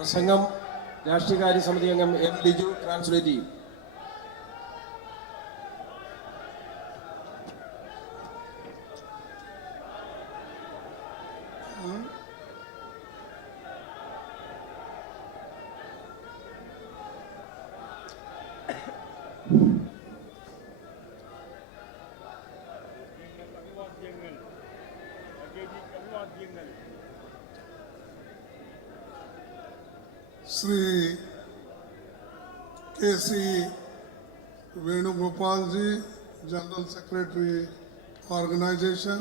പ്രസംഗം രാഷ്ട്രീയകാര്യ സമിതി അംഗം എം ലിജു ട്രാൻസ്ലേറ്റ് ചെയ്യും. Sri K.C. Venugopal ji, General Secretary, Organization.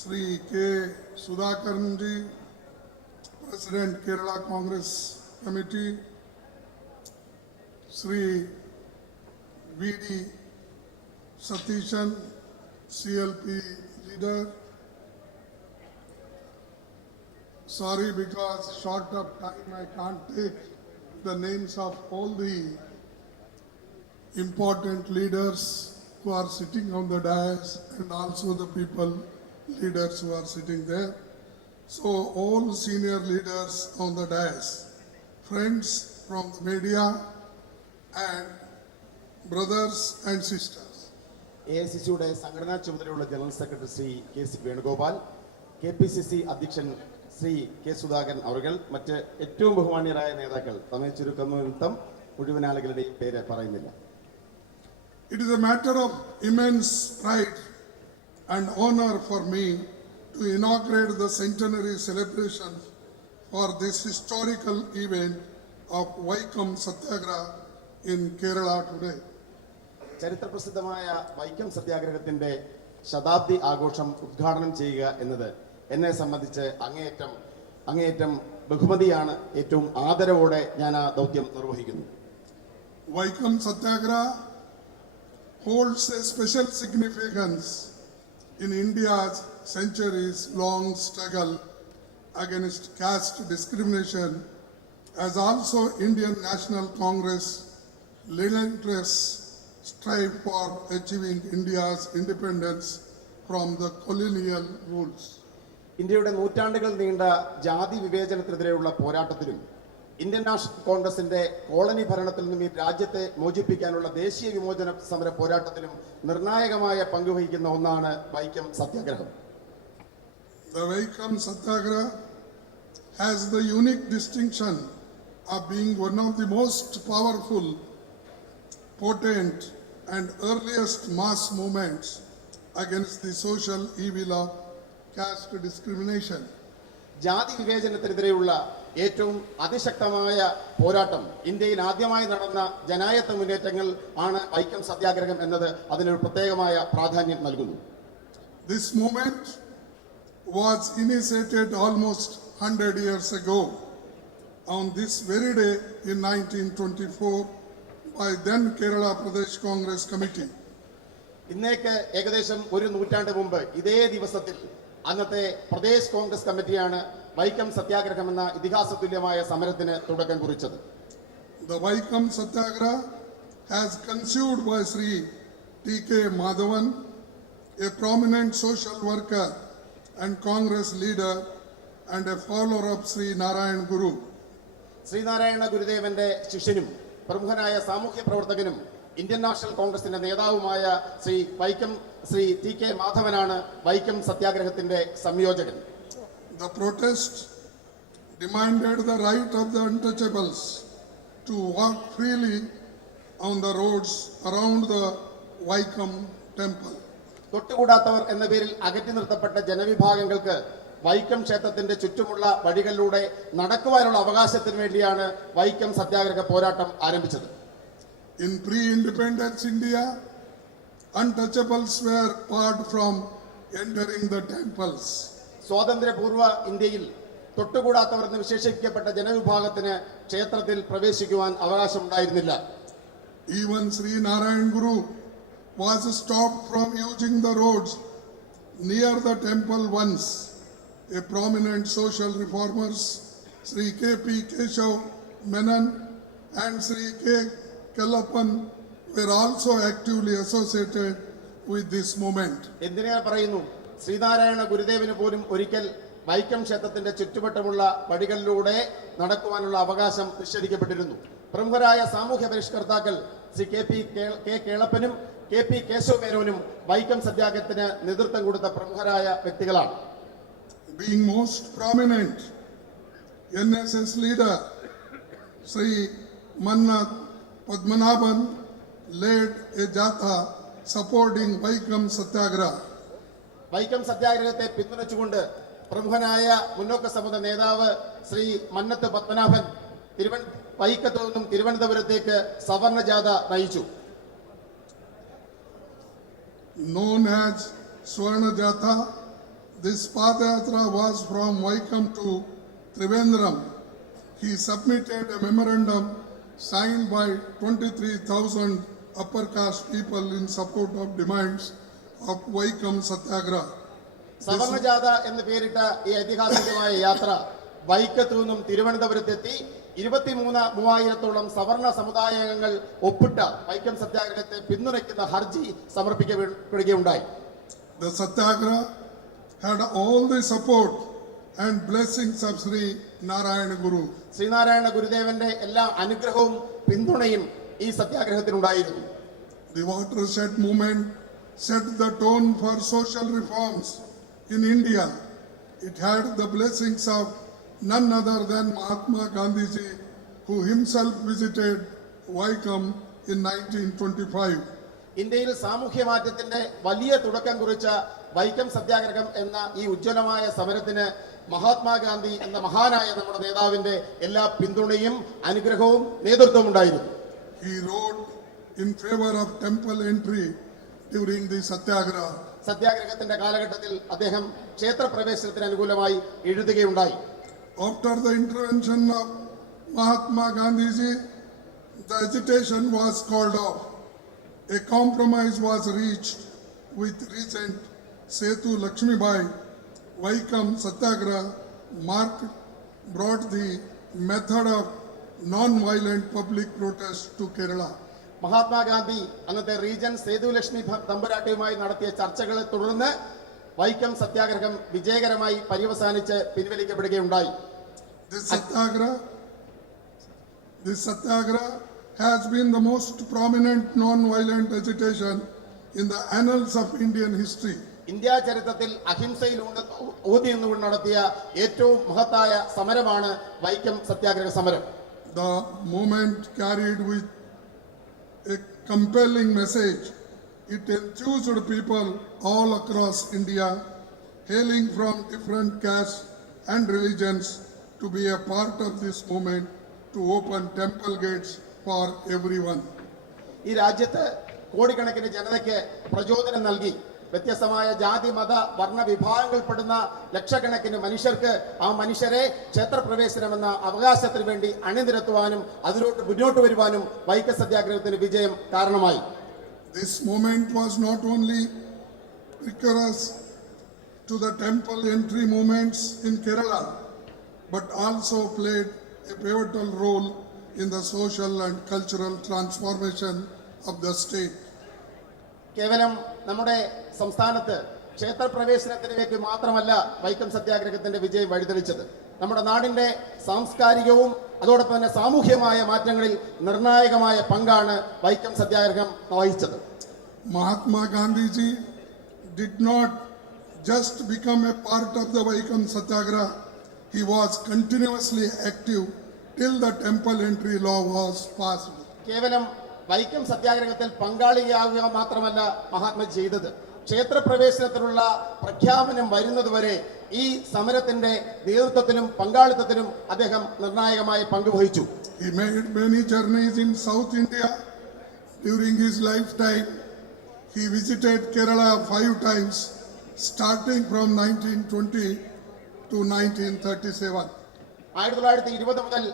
Sri K. Sudhakaran ji, President, Kerala Congress Committee. Sri V.D. Satishan, CLP leader. Sorry, because short of time I can't take the names of all the important leaders who are sitting on the dais and also the people, leaders who are sitting there. So all senior leaders on the dais, friends from the media and brothers and sisters. AICCയുടെ സംഘടനാ ചുമതലയുള്ള general secretary Shri K.C. Venugopal, KPCC അധ്യക്ഷൻ Shri K. Sudhakaran അവർകൾ, മറ്റ് ഏറ്റവും ബഹുമാന്യരായ നേതാക്കൾ, സമയ ചുരുക്കം നിമിത്തം മുഴുവൻ ആളുകളുടെയും പേര് പറയുന്നില്ല. It is a matter of immense pride and honor for me to inaugurate the centenary celebration for this historical event of Vaikam Satyagraha in Kerala today. ചരിത്രപ്രസിദ്ധമായ വൈക്കം സത്യാഗ്രഹത്തിന്റെ ശതാബ്ദി ആഘോഷം ഉദ്ഘാടനം ചെയ്യുക എന്നത് എന്നെ സംബന്ധിച്ച് അങ്ങേയറ്റം ബഹുമതിയാണ്. ഏറ്റവും ആദരവോടെ ഞാൻ ആ ദൗത്യം നിർവഹിക്കുന്നു. Vaikam Satyagraha holds a special significance in India's centuries-long struggle against caste discrimination, as also Indian National Congress relentless strive for achieving India's independence from the colonial rules. ഇന്ത്യയുടെ നൂറ്റാണ്ടുകൾ നീണ്ട ജാതി വിവേചനത്തിനെതിരെയുള്ള പോരാട്ടത്തിലും ഇന്ത്യൻ നാഷണൽ കോൺഗ്രസിന്റെ കോളനി ഭരണത്തിൽ നിന്നും ഈ രാജ്യത്തെ മോചിപ്പിക്കാനുള്ള ദേശീയ വിമോചന സമര പോരാട്ടത്തിലും നിർണായകമായ പങ്കുവഹിക്കുന്ന ഒന്നാണ് വൈക്കം സത്യാഗ്രഹം. The Vaikam Satyagraha has the unique distinction of being one of the most powerful, potent and earliest mass movements against the social evil of caste discrimination. ജാതി വിവേചനത്തിനെതിരെയുള്ള ഏറ്റവും അതിശക്തമായ പോരാട്ടം ഇന്ത്യയിൽ ആദ്യമായി നടന്ന ജനായത്ത മുന്നേറ്റങ്ങൾ ആണ് വൈക്കം സത്യാഗ്രഹം എന്നത് അതിനൊരു പ്രത്യേകമായ പ്രാധാന്യം നൽകുന്നു. This movement was initiated almost 100 years ago on this very day in 1924 by then Kerala Pradesh Congress Committee. ഇന്നേക്ക് ഏകദേശം ഒരു നൂറ്റാണ്ട് മുമ്പ് ഇതേ ദിവസത്തിൽ അന്നത്തെ പ്രദേശ് കോൺഗ്രസ് കമ്മിറ്റിയാണ് വൈക്കം സത്യാഗ്രഹം എന്ന ഇതിഹാസ തുല്യമായ സമരത്തിന് തുടക്കം കുറിച്ചത്. The Vaikam Satyagraha has conceived by Sri T.K. Madhavan, a prominent social worker and Congress leader and a follower of Sri Narayan Guru. Sreenarayana ഗുരുദേവന്റെ ശിഷ്യനും പ്രമുഖനായ സാമൂഹ്യ പ്രവർത്തകനും ഇന്ത്യൻ നാഷണൽ കോൺഗ്രസിന്റെ നേതാവുമായ Shri T.K. മാധവനാണ് Vaikom സത്യാഗ്രഹത്തിന്റെ സംയോജകൻ. The protest demanded the right of the untouchables to walk freely on the roads around the Vaikam temple. തൊട്ടുകൂടാത്തവർ എന്ന പേരിൽ അകറ്റി നിർത്തപ്പെട്ട ജനവിഭാഗങ്ങൾക്ക് വൈക്കം ക്ഷേത്രത്തിന്റെ ചുറ്റുമുള്ള വഴികളിലൂടെ നടക്കുവാനുള്ള അവകാശത്തിന് വേണ്ടിയാണ് വൈക്കം സത്യാഗ്രഹ പോരാട്ടം ആരംഭിച്ചത്. In pre-independence India, untouchables were barred from entering the temples. സ്വാതന്ത്ര്യപൂർവ്വ ഇന്ത്യയിൽ തൊട്ടുകൂടാത്തവർ എന്ന് വിശേഷിപ്പിക്കപ്പെട്ട ജനവിഭാഗത്തിന് ക്ഷേത്രത്തിൽ പ്രവേശിക്കുവാൻ അവകാശമുണ്ടായിരുന്നില്ല. Even Sri Narayan Guru was stopped from using the roads near the temple once. A prominent social reformers, Sri K.P. Keshav Menon and Sri K. Kallappan were also actively associated with this movement. എന്തിനാ പറയുന്നു? ശ്രീനാരായണ ഗുരുദേവന് പോലും ഒരിക്കൽ വൈക്കം ക്ഷേത്രത്തിന്റെ ചുറ്റുവട്ടമുള്ള വഴികളിലൂടെ നടക്കുവാനുള്ള അവകാശം നിഷേധിക്കപ്പെട്ടിരുന്നു. പ്രമുഖരായ സാമൂഹ്യ പരിഷ്കർത്താക്കൾ Shri K കേളപ്പനും KP കേശവമേനോനും Vaikom സത്യാഗ്രഹത്തിന് നേതൃത്വം കൊടുത്ത പ്രമുഖരായ വ്യക്തികളാണ്. Being most prominent, NSS leader Sri Mannath Padmanabhan led a jatha supporting Vaikam Satyagraha. Vaikom സത്യാഗ്രഹത്തെ പിന്തുണച്ചുകൊണ്ട് പ്രമുഖനായ മുന്നോക്ക സമുദ നേതാവ് ശ്രീ മന്നത്ത് പത്മനാഭൻ വൈക്കത്തു നിന്നും തിരുവനന്തപുരത്തേക്ക് സവർണ ജാഥ നയിച്ചു. Known as Swarna Jatha, this Padayatra was from Vaikam to Trivandrum. He submitted a memorandum signed by 23,000 upper caste people in support of demands of Vaikam Satyagraha. സവർണ ജാഥ എന്ന് പേരിട്ട ഈ ഐതിഹാസികമായ യാത്ര വൈക്കത്തു നിന്നും തിരുവനന്തപുരത്തെത്തി 23,000-ഓളം സവർണ സമുദായാംഗങ്ങൾ ഒപ്പിട്ട വൈക്കം സത്യാഗ്രഹത്തെ പിന്തുണയ്ക്കുന്ന ഹർജി സമർപ്പിക്കപ്പെടുകയുണ്ടായി. The Satyagraha had all the support and blessings of Sri Narayana Guru. Sreenarayana ഗുരുദേവന്റെ എല്ലാ അനുഗ്രഹവും പിന്തുണയും ഈ സത്യാഗ്രഹത്തിനുണ്ടായിരുന്നു. The watershed movement set the tone for social reforms in India. It had the blessings of none other than Mahatma Gandhi ji, who himself visited Vaikam in 1925. ഇന്ത്യയിൽ സാമൂഹ്യ മാറ്റത്തിന്റെ വലിയ തുടക്കം കുറിച്ച വൈക്കം സത്യാഗ്രഹം എന്ന ഈ ഉജ്ജ്വലമായ സമരത്തിന് മഹാത്മാഗാന്ധി എന്ന മഹാനായ നമ്മുടെ നേതാവിന്റെ എല്ലാ പിന്തുണയും അനുഗ്രഹവും നേതൃത്വവും ഉണ്ടായിരുന്നു. He wrote in favor of temple entry during the Satyagraha. സത്യാഗ്രഹത്തിന്റെ കാലഘട്ടത്തിൽ അദ്ദേഹം ക്ഷേത്രപ്രവേശനത്തിന് അനുകൂലമായി എഴുതുകയുണ്ടായി. After the intervention of Mahatma Gandhi ji, the agitation was called off. A compromise was reached with recent Setu Lakshmibai. Vaikam Satyagraha brought the method of non-violent public protest to Kerala. Mahatma Gandhi അന്നത്തെ region Sethulakshmi തമ്പുരാട്ടിയുമായി നടത്തിയ ചർച്ചകളെ തുടർന്ന് വൈക്കം സത്യാഗ്രഹം വിജയകരമായി പര്യവസാനിച്ച് പിൻവലിക്കപ്പെടുകയുണ്ടായി. This satyagraha has been the most prominent non-violent agitation in the annals of Indian history. India ചരിത്രത്തിൽ അഹിംസയിൽ ഊന്നി നിന്നുകൊണ്ട് നടത്തിയ ഏറ്റവും മഹത്തായ സമരമാണ് വൈക്കം സത്യാഗ്രഹ സമരം. The movement carried with a compelling message. It enthused people all across India, hailing from different castes and religions, to be a part of this movement to open temple gates for everyone. ഈ രാജ്യത്ത് കോടിക്കണക്കിന് ജനതയ്ക്ക് പ്രചോദനം നൽകി വ്യത്യസ്തമായ ജാതി മത വർണ്ണ വിഭാഗങ്ങളിൽപ്പെടുന്ന ലക്ഷക്കണക്കിന് മനുഷ്യർക്ക് ആ മനുഷ്യരെ ക്ഷേത്രപ്രവേശനമെന്ന അവകാശത്തിന് വേണ്ടി അണിനിരത്തുവാനും അതിലോട്ട് മുന്നോട്ട് വരുവാനും വൈക്കം സത്യാഗ്രഹത്തിന് വിജയം കാരണമായി. This movement was not only precursor to the temple entry movements in Kerala, but also played a pivotal role in the social and cultural transformation of the state. കേവലം നമ്മുടെ സംസ്ഥാനത്ത് ക്ഷേത്രപ്രവേശനത്തിലേക്ക് മാത്രമല്ല വൈക്കം സത്യാഗ്രഹത്തിന്റെ വിജയം വഴിതെളിച്ചത്. നമ്മുടെ നാടിന്റെ സാംസ്കാരികവും അതോടൊപ്പം തന്നെ സാമൂഹ്യമായ മാറ്റങ്ങളിൽ നിർണായകമായ പങ്കാണ് വൈക്കം സത്യാഗ്രഹം വഹിച്ചത്. Mahatma Gandhi ji did not just become a part of the Vaikam Satyagraha. He was continuously active till the temple entry law was passed. കേവലം വൈക്കം സത്യാഗ്രഹത്തിൽ പങ്കാളിയാകുക മാത്രമല്ല മഹാത്മ ചെയ്തത്, ക്ഷേത്രപ്രവേശനത്തിനുള്ള പ്രഖ്യാപനം വരുന്നതുവരെ ഈ സമരത്തിന്റെ നേതൃത്വത്തിലും പങ്കാളിത്തത്തിലും അദ്ദേഹം നിർണായകമായ പങ്ക് വഹിച്ചു. He made many journeys in South India during his lifetime. He visited Kerala 5 times, starting from 1920 to 1937. 1920 മുതൽ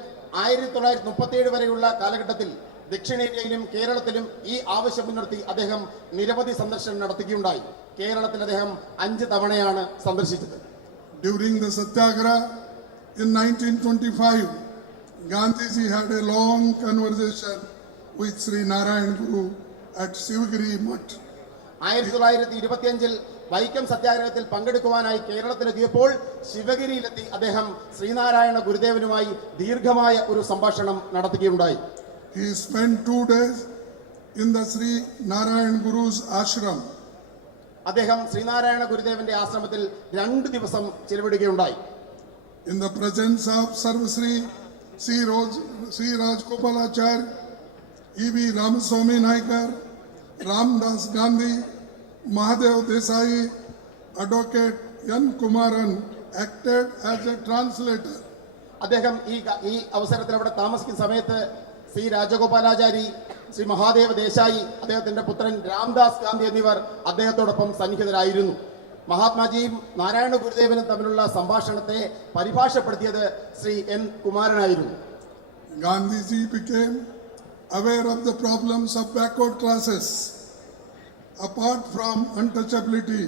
1937 വരെയുള്ള കാലഘട്ടത്തിൽ ദക്ഷിണേന്ത്യയിലും കേരളത്തിലും ഈ ആവശ്യം മുൻനിർത്തി അദ്ദേഹം നിരവധി സന്ദർശനം നടത്തുകയുണ്ടായി. കേരളത്തിൽ അദ്ദേഹം 5 തവണയാണ് സന്ദർശിച്ചത്. During the Satyagraha in 1925, Gandhiji had a long conversation with Sri Narayana Guru at Sivagiri Mutt. 1925 Vaikom സത്യാഗ്രഹത്തിൽ പങ്കെടുക്കുവാനായി കേരളത്തിലെത്തിയപ്പോൾ ശിവഗിരിയിലെത്തി അദ്ദേഹം ശ്രീനാരായണ ഗുരുദേവനുമായി ദീർഘമായ ഒരു സംഭാഷണം നടത്തുകയുണ്ടായി. He spent 2 days in the Sri Narayan Guru's ashram. അദ്ദേഹം ശ്രീനാരായണ ഗുരുദേവന്റെ ആശ്രമത്തിൽ 2 ദിവസം ചിലവിടുകയുണ്ടായി. In the presence of Sarvasri Sri Rajgopalacharya, E.V. Ramaswamy Naikar, Ramdas Gandhi, Mahadev Desai, Advocate N. Kumaran acted as a translator. അദ്ദേഹം ഈ അവസരത്തിൽ അവിടെ താമസിക്കുന്ന സമയത്ത് ശ്രീ രാജഗോപാലാചാരി, ശ്രീ മഹാദേവ് ദേശായി, അദ്ദേഹത്തിന്റെ പുത്രൻ രാംദാസ് ഗാന്ധി എന്നിവർ അദ്ദേഹത്തോടൊപ്പം സന്നിഹിതരായിരുന്നു. മഹാത്മാജിയും നാരായണ ഗുരുദേവനും തമ്മിലുള്ള സംഭാഷണത്തെ പരിഭാഷപ്പെടുത്തിയത് ശ്രീ എൻ കുമാരനായിരുന്നു. Gandhiji became aware of the problems of backward classes. Apart from untouchability,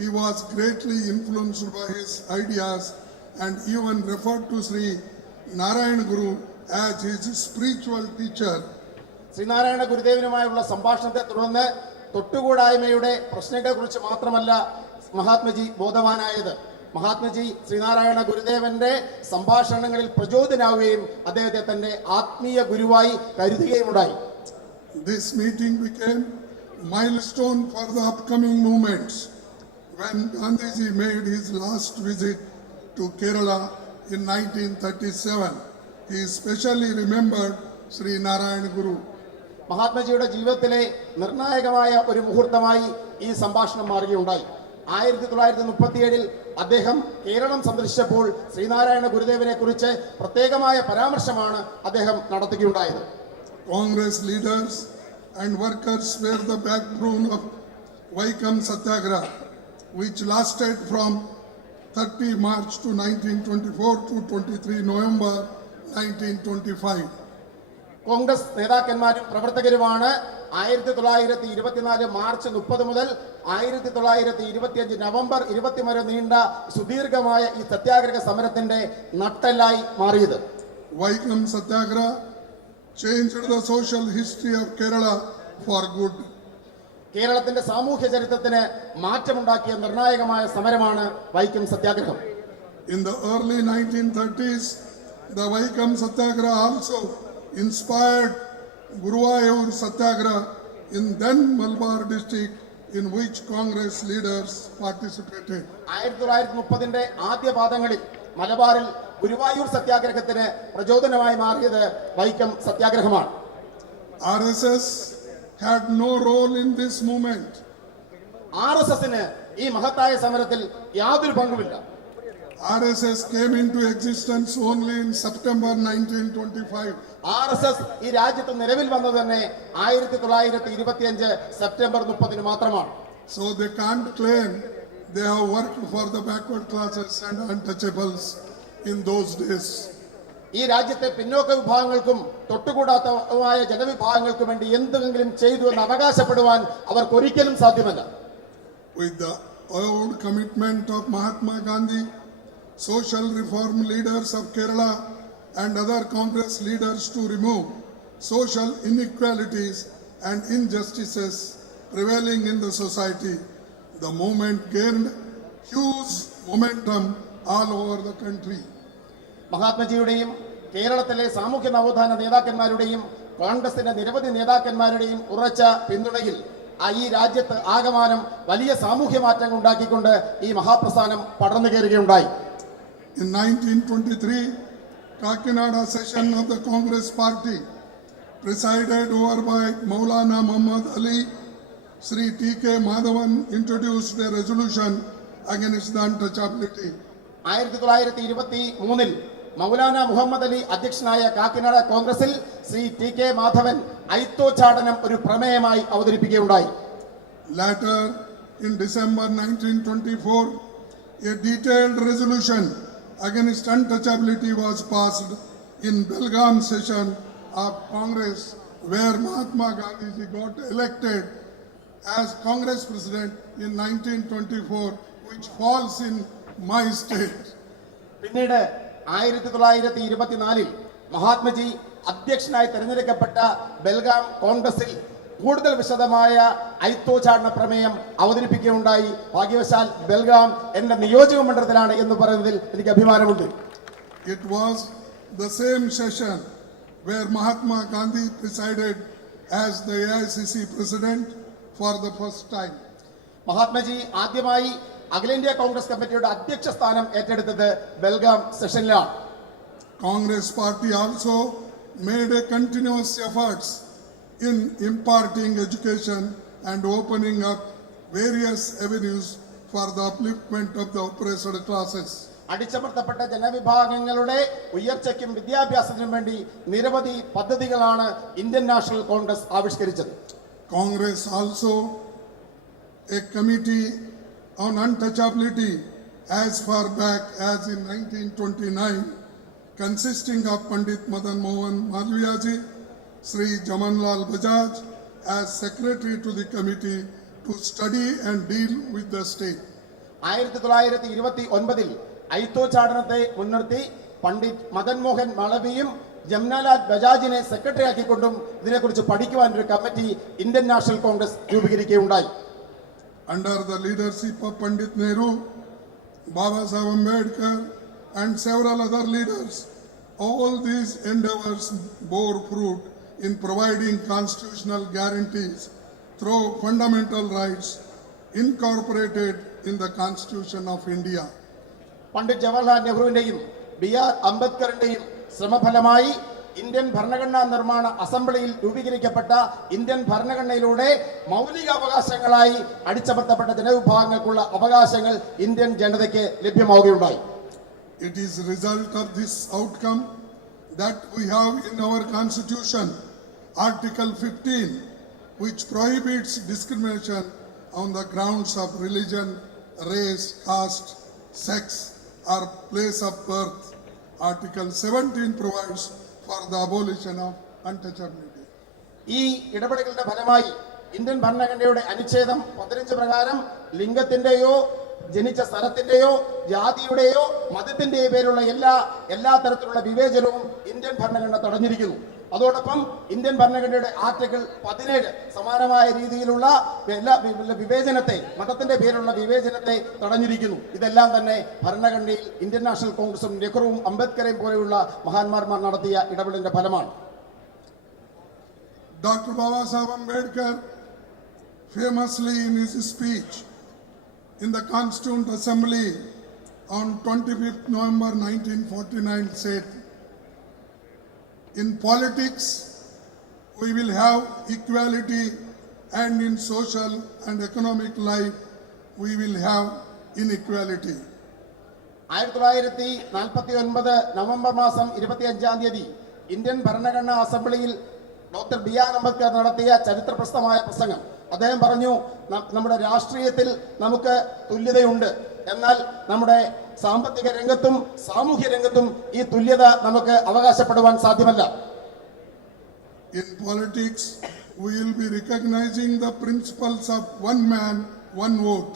he was greatly influenced by his ideas and even referred to Sri Narayana Guru as his spiritual teacher. Sree Narayana ഗുരുദേവനുമായുള്ള സംഭാഷണത്തെ തുടർന്ന് തൊട്ടുകൂടായ്മയുടെ പ്രശ്നങ്ങളെക്കുറിച്ച് മാത്രമല്ല മഹാത്മജി ബോധവാനായത്. മഹാത്മജി ശ്രീനാരായണ ഗുരുദേവന്റെ സംഭാഷണങ്ങളിൽ പ്രചോദനാവുകയും അദ്ദേഹത്തെ തന്റെ ആത്മീയ ഗുരുവായി കരുതുകയുമുണ്ടായി. This meeting became milestone for the upcoming movements. When Gandhiji made his last visit to Kerala in 1937, he especially remembered Sri Narayana Guru. മഹാത്മജിയുടെ ജീവിതത്തിലെ നിർണായകമായ ഒരു മുഹൂർത്തമായി ഈ സംഭാഷണം മാറുകയുണ്ടായി. 1937 അദ്ദേഹം കേരളം സന്ദർശിച്ചപ്പോൾ ശ്രീനാരായണ ഗുരുദേവനെ കുറിച്ച് പ്രത്യേകമായ പരാമർശമാണ് അദ്ദേഹം നടത്തുകയുണ്ടായത്. Congress leaders and workers were the backbone of Vaikam Satyagraha, which lasted from 30 March to 1924 to 23 November 1925. Congress നേതാക്കന്മാരും പ്രവർത്തകരുമാണ് 1924 മാർച്ച് 30 മുതൽ 1925 നവംബർ 20 വരെ നീണ്ട സുദീർഘമായ ഈ സത്യാഗ്രഹ സമരത്തിന്റെ നട്ടെല്ലായി മാറിയത്. Vaikam Satyagraha changed the social history of Kerala for good. കേരളത്തിന്റെ സാമൂഹ്യ ചരിത്രത്തിന് മാറ്റമുണ്ടാക്കിയ നിർണായകമായ സമരമാണ് വൈക്കം സത്യാഗ്രഹം. In the early 1930s, the Vaikam Satyagraha also inspired Guruvayur Satyagraha in then Malabar district, in which Congress leaders participated. 1930 ആദ്യ പാദങ്ങളിൽ മലബാറിൽ ഗുരുവായൂർ സത്യാഗ്രഹത്തിന് പ്രചോദനമായി മാറിയത് Vaikom സത്യാഗ്രഹമാണ്. RSS had no role in this movement. RSSന് ഈ മഹത്തായ സമരത്തിൽ യാതൊരു പങ്കുമില്ല. RSS came into existence only in September 1925. RSS ഈ രാജ്യത്ത് നിലവിൽ വന്നത് തന്നെ 1925 സെപ്റ്റംബർ 30 മാത്രമാണ്. So they can't claim they have worked for the backward classes and untouchables in those days. ഈ രാജ്യത്തെ പിന്നോക്ക വിഭാഗങ്ങൾക്കും തൊട്ടുകൂടാത്തമായ ജനവിഭാഗങ്ങൾക്കും വേണ്ടി എന്തെങ്കിലും ചെയ്തു എന്ന് അവകാശപ്പെടുവാൻ അവർക്ക് ഒരിക്കലും സാധ്യമല്ല. With the old commitment of Mahatma Gandhi, social reform leaders of Kerala and other Congress leaders to remove social inequalities and injustices prevailing in the society, the movement gained huge momentum all over the country. മഹാത്മജിയുടെയും കേരളത്തിലെ സാമൂഹ്യ നവോത്ഥാന നേതാക്കന്മാരുടെയും കോൺഗ്രസിന്റെ നിരവധി നേതാക്കന്മാരുടെയും ഉറച്ച പിന്തുണയിൽ ഈ രാജ്യത്ത് ആകമാനം വലിയ സാമൂഹ്യ മാറ്റങ്ങൾ ഉണ്ടാക്കിക്കൊണ്ട് ഈ മഹാപ്രസ്ഥാനം പടർന്നു കയറുകയുണ്ടായി. In 1923, Kakinada session of the Congress Party, presided over by Maulana Muhammad Ali, Sri T.K. Madhavan introduced a resolution against the untouchability. 1923 Maulana Muhammad Ali അധ്യക്ഷനായ കാക്കിനാട കോൺഗ്രസിൽ ശ്രീ ടി കെ മാധവൻ ഐത്തോച്ചാടനം ഒരു പ്രമേയമായി അവതരിപ്പിക്കുകയുണ്ടായി. Later, in December 1924, a detailed resolution against untouchability was passed in Belgaum session of Congress, where Mahatma Gandhi got elected as Congress President in 1924, which falls in my state. പിന്നീട് 1924 മഹാത്മജി അധ്യക്ഷനായി തെരഞ്ഞെടുക്കപ്പെട്ട ബെൽഗാം കോൺഗ്രസിൽ കൂടുതൽ വിശദമായ ഐത്തോച്ചാടന പ്രമേയം അവതരിപ്പിക്കുകയുണ്ടായി. ഭാഗ്യവശാൽ ബെൽഗാം എന്റെ നിയോജക മണ്ഡലത്തിലാണ് എന്ന് പറയുന്നതിൽ എനിക്ക് അഭിമാനമുണ്ട്. It was the same session where Mahatma Gandhi presided as the AICC president for the first time. Mahatmaji ആദ്യമായി അഖിലേന്ത്യാ കോൺഗ്രസ് കമ്മിറ്റിയുടെ അധ്യക്ഷ സ്ഥാനം ഏറ്റെടുത്തത് Belgaum സെഷനിലാണ്. Congress party also made a continuous efforts in imparting education and opening up various avenues for the upliftment of the oppressed classes. അടിച്ചമർത്തപ്പെട്ട ജനവിഭാഗങ്ങളുടെ ഉയർച്ചയ്ക്കും വിദ്യാഭ്യാസത്തിനും വേണ്ടി നിരവധി പദ്ധതികളാണ് ഇന്ത്യൻ നാഷണൽ കോൺഗ്രസ് ആവിഷ്കരിച്ചത്. Congress also a committee on untouchability as far back as in 1929, consisting of Pandit Madan Mohan Malviyaji, Sri Jamanlal Bajaj as secretary to the committee to study and deal with the state. 1929 ഐത്തോച്ചാടനത്തെ മുൻനിർത്തി പണ്ഡിറ്റ് മദൻ മോഹൻ മാളവിയും ജംനാലാൽ ബജാജിനെ secretary ആക്കിക്കൊണ്ടും ഇതിനെക്കുറിച്ച് പഠിക്കുവാൻ ഒരു committee Indian National Congress രൂപീകരിക്കുകയുണ്ടായി. Under the leadership of Pandit Nehru, Baba Saheb Ambedkar and several other leaders, all these endeavors bore fruit in providing constitutional guarantees through fundamental rights incorporated in the Constitution of India. Pandit Jawaharlal നെഹ്റുവിന്റെയും B R. അംബേദ്കറിന്റെയും ശ്രമഫലമായി Indian ഭരണഘടനാ നിർമ്മാണ അസംബ്ലിയിൽ രൂപീകരിക്കപ്പെട്ട Indian ഭരണഘടനയിലൂടെ മൗലികാവകാശങ്ങളായി അടിച്ചമർത്തപ്പെട്ട ജനവിഭാഗങ്ങൾക്കുള്ള അവകാശങ്ങൾ Indian ജനതയ്ക്ക് ലഭ്യമാവുകയുണ്ടായി. It is a result of this outcome that we have in our Constitution Article 15, which prohibits discrimination on the grounds of religion, race, caste, sex, or place of birth. Article 17 provides for the abolition of untouchability. ഈ ഇടപെടലുകളുടെ ഫലമായി Indian ഭരണഘടനയുടെ അനുച്ഛേദം 15 പ്രകാരം ലിംഗത്തിന്റെയോ ജനിച്ച സ്ഥലത്തിന്റെയോ ജാതിയുടെയോ മതത്തിന്റെയോ പേരുള്ള എല്ലാ തരത്തിലുള്ള വിവേചനവും ഇന്ത്യൻ ഭരണഘടന തടഞ്ഞിരിക്കുന്നു. അതോടൊപ്പം ഇന്ത്യൻ ഭരണഘടനയുടെ ആർട്ടിക്കിൾ 17 സമാനമായ രീതിയിലുള്ള എല്ലാ വിവേചനത്തെ, മതത്തിന്റെ പേരിലുള്ള വിവേചനത്തെ തടഞ്ഞിരിക്കുന്നു. ഇതെല്ലാം തന്നെ ഭരണഘടനയിൽ ഇന്ത്യൻ നാഷണൽ കോൺഗ്രസും നെഹ്റുവും അംബേദ്കറേയും പോലെയുള്ള മഹാന്മാർ നടത്തിയ ഇടപെടലിന്റെ ഫലമാണ്. Dr. Baba Saheb Ambedkar famously in his speech in the Constituent Assembly on 25th November 1949 said, "In politics, we will have equality, and in social and economic life, we will have inequality." 1949 November മാസം 25-ാം തീയതി Indian ഭരണഘടനാ അസംബ്ലിയിൽ doctor BR. Ambedkar നടത്തിയ ചരിത്രപ്രസിദ്ധമായ പ്രസംഗം. അദ്ദേഹം പറഞ്ഞു, നമ്മുടെ രാഷ്ട്രീയത്തിൽ നമുക്ക് തുല്യതയുണ്ട്, എന്നാൽ നമ്മുടെ സാമ്പത്തിക രംഗത്തും സാമൂഹ്യ രംഗത്തും ഈ തുല്യത നമുക്ക് അവകാശപ്പെടുവാൻ സാധ്യമല്ല. In politics, we will be recognizing the principles of one man, one vote,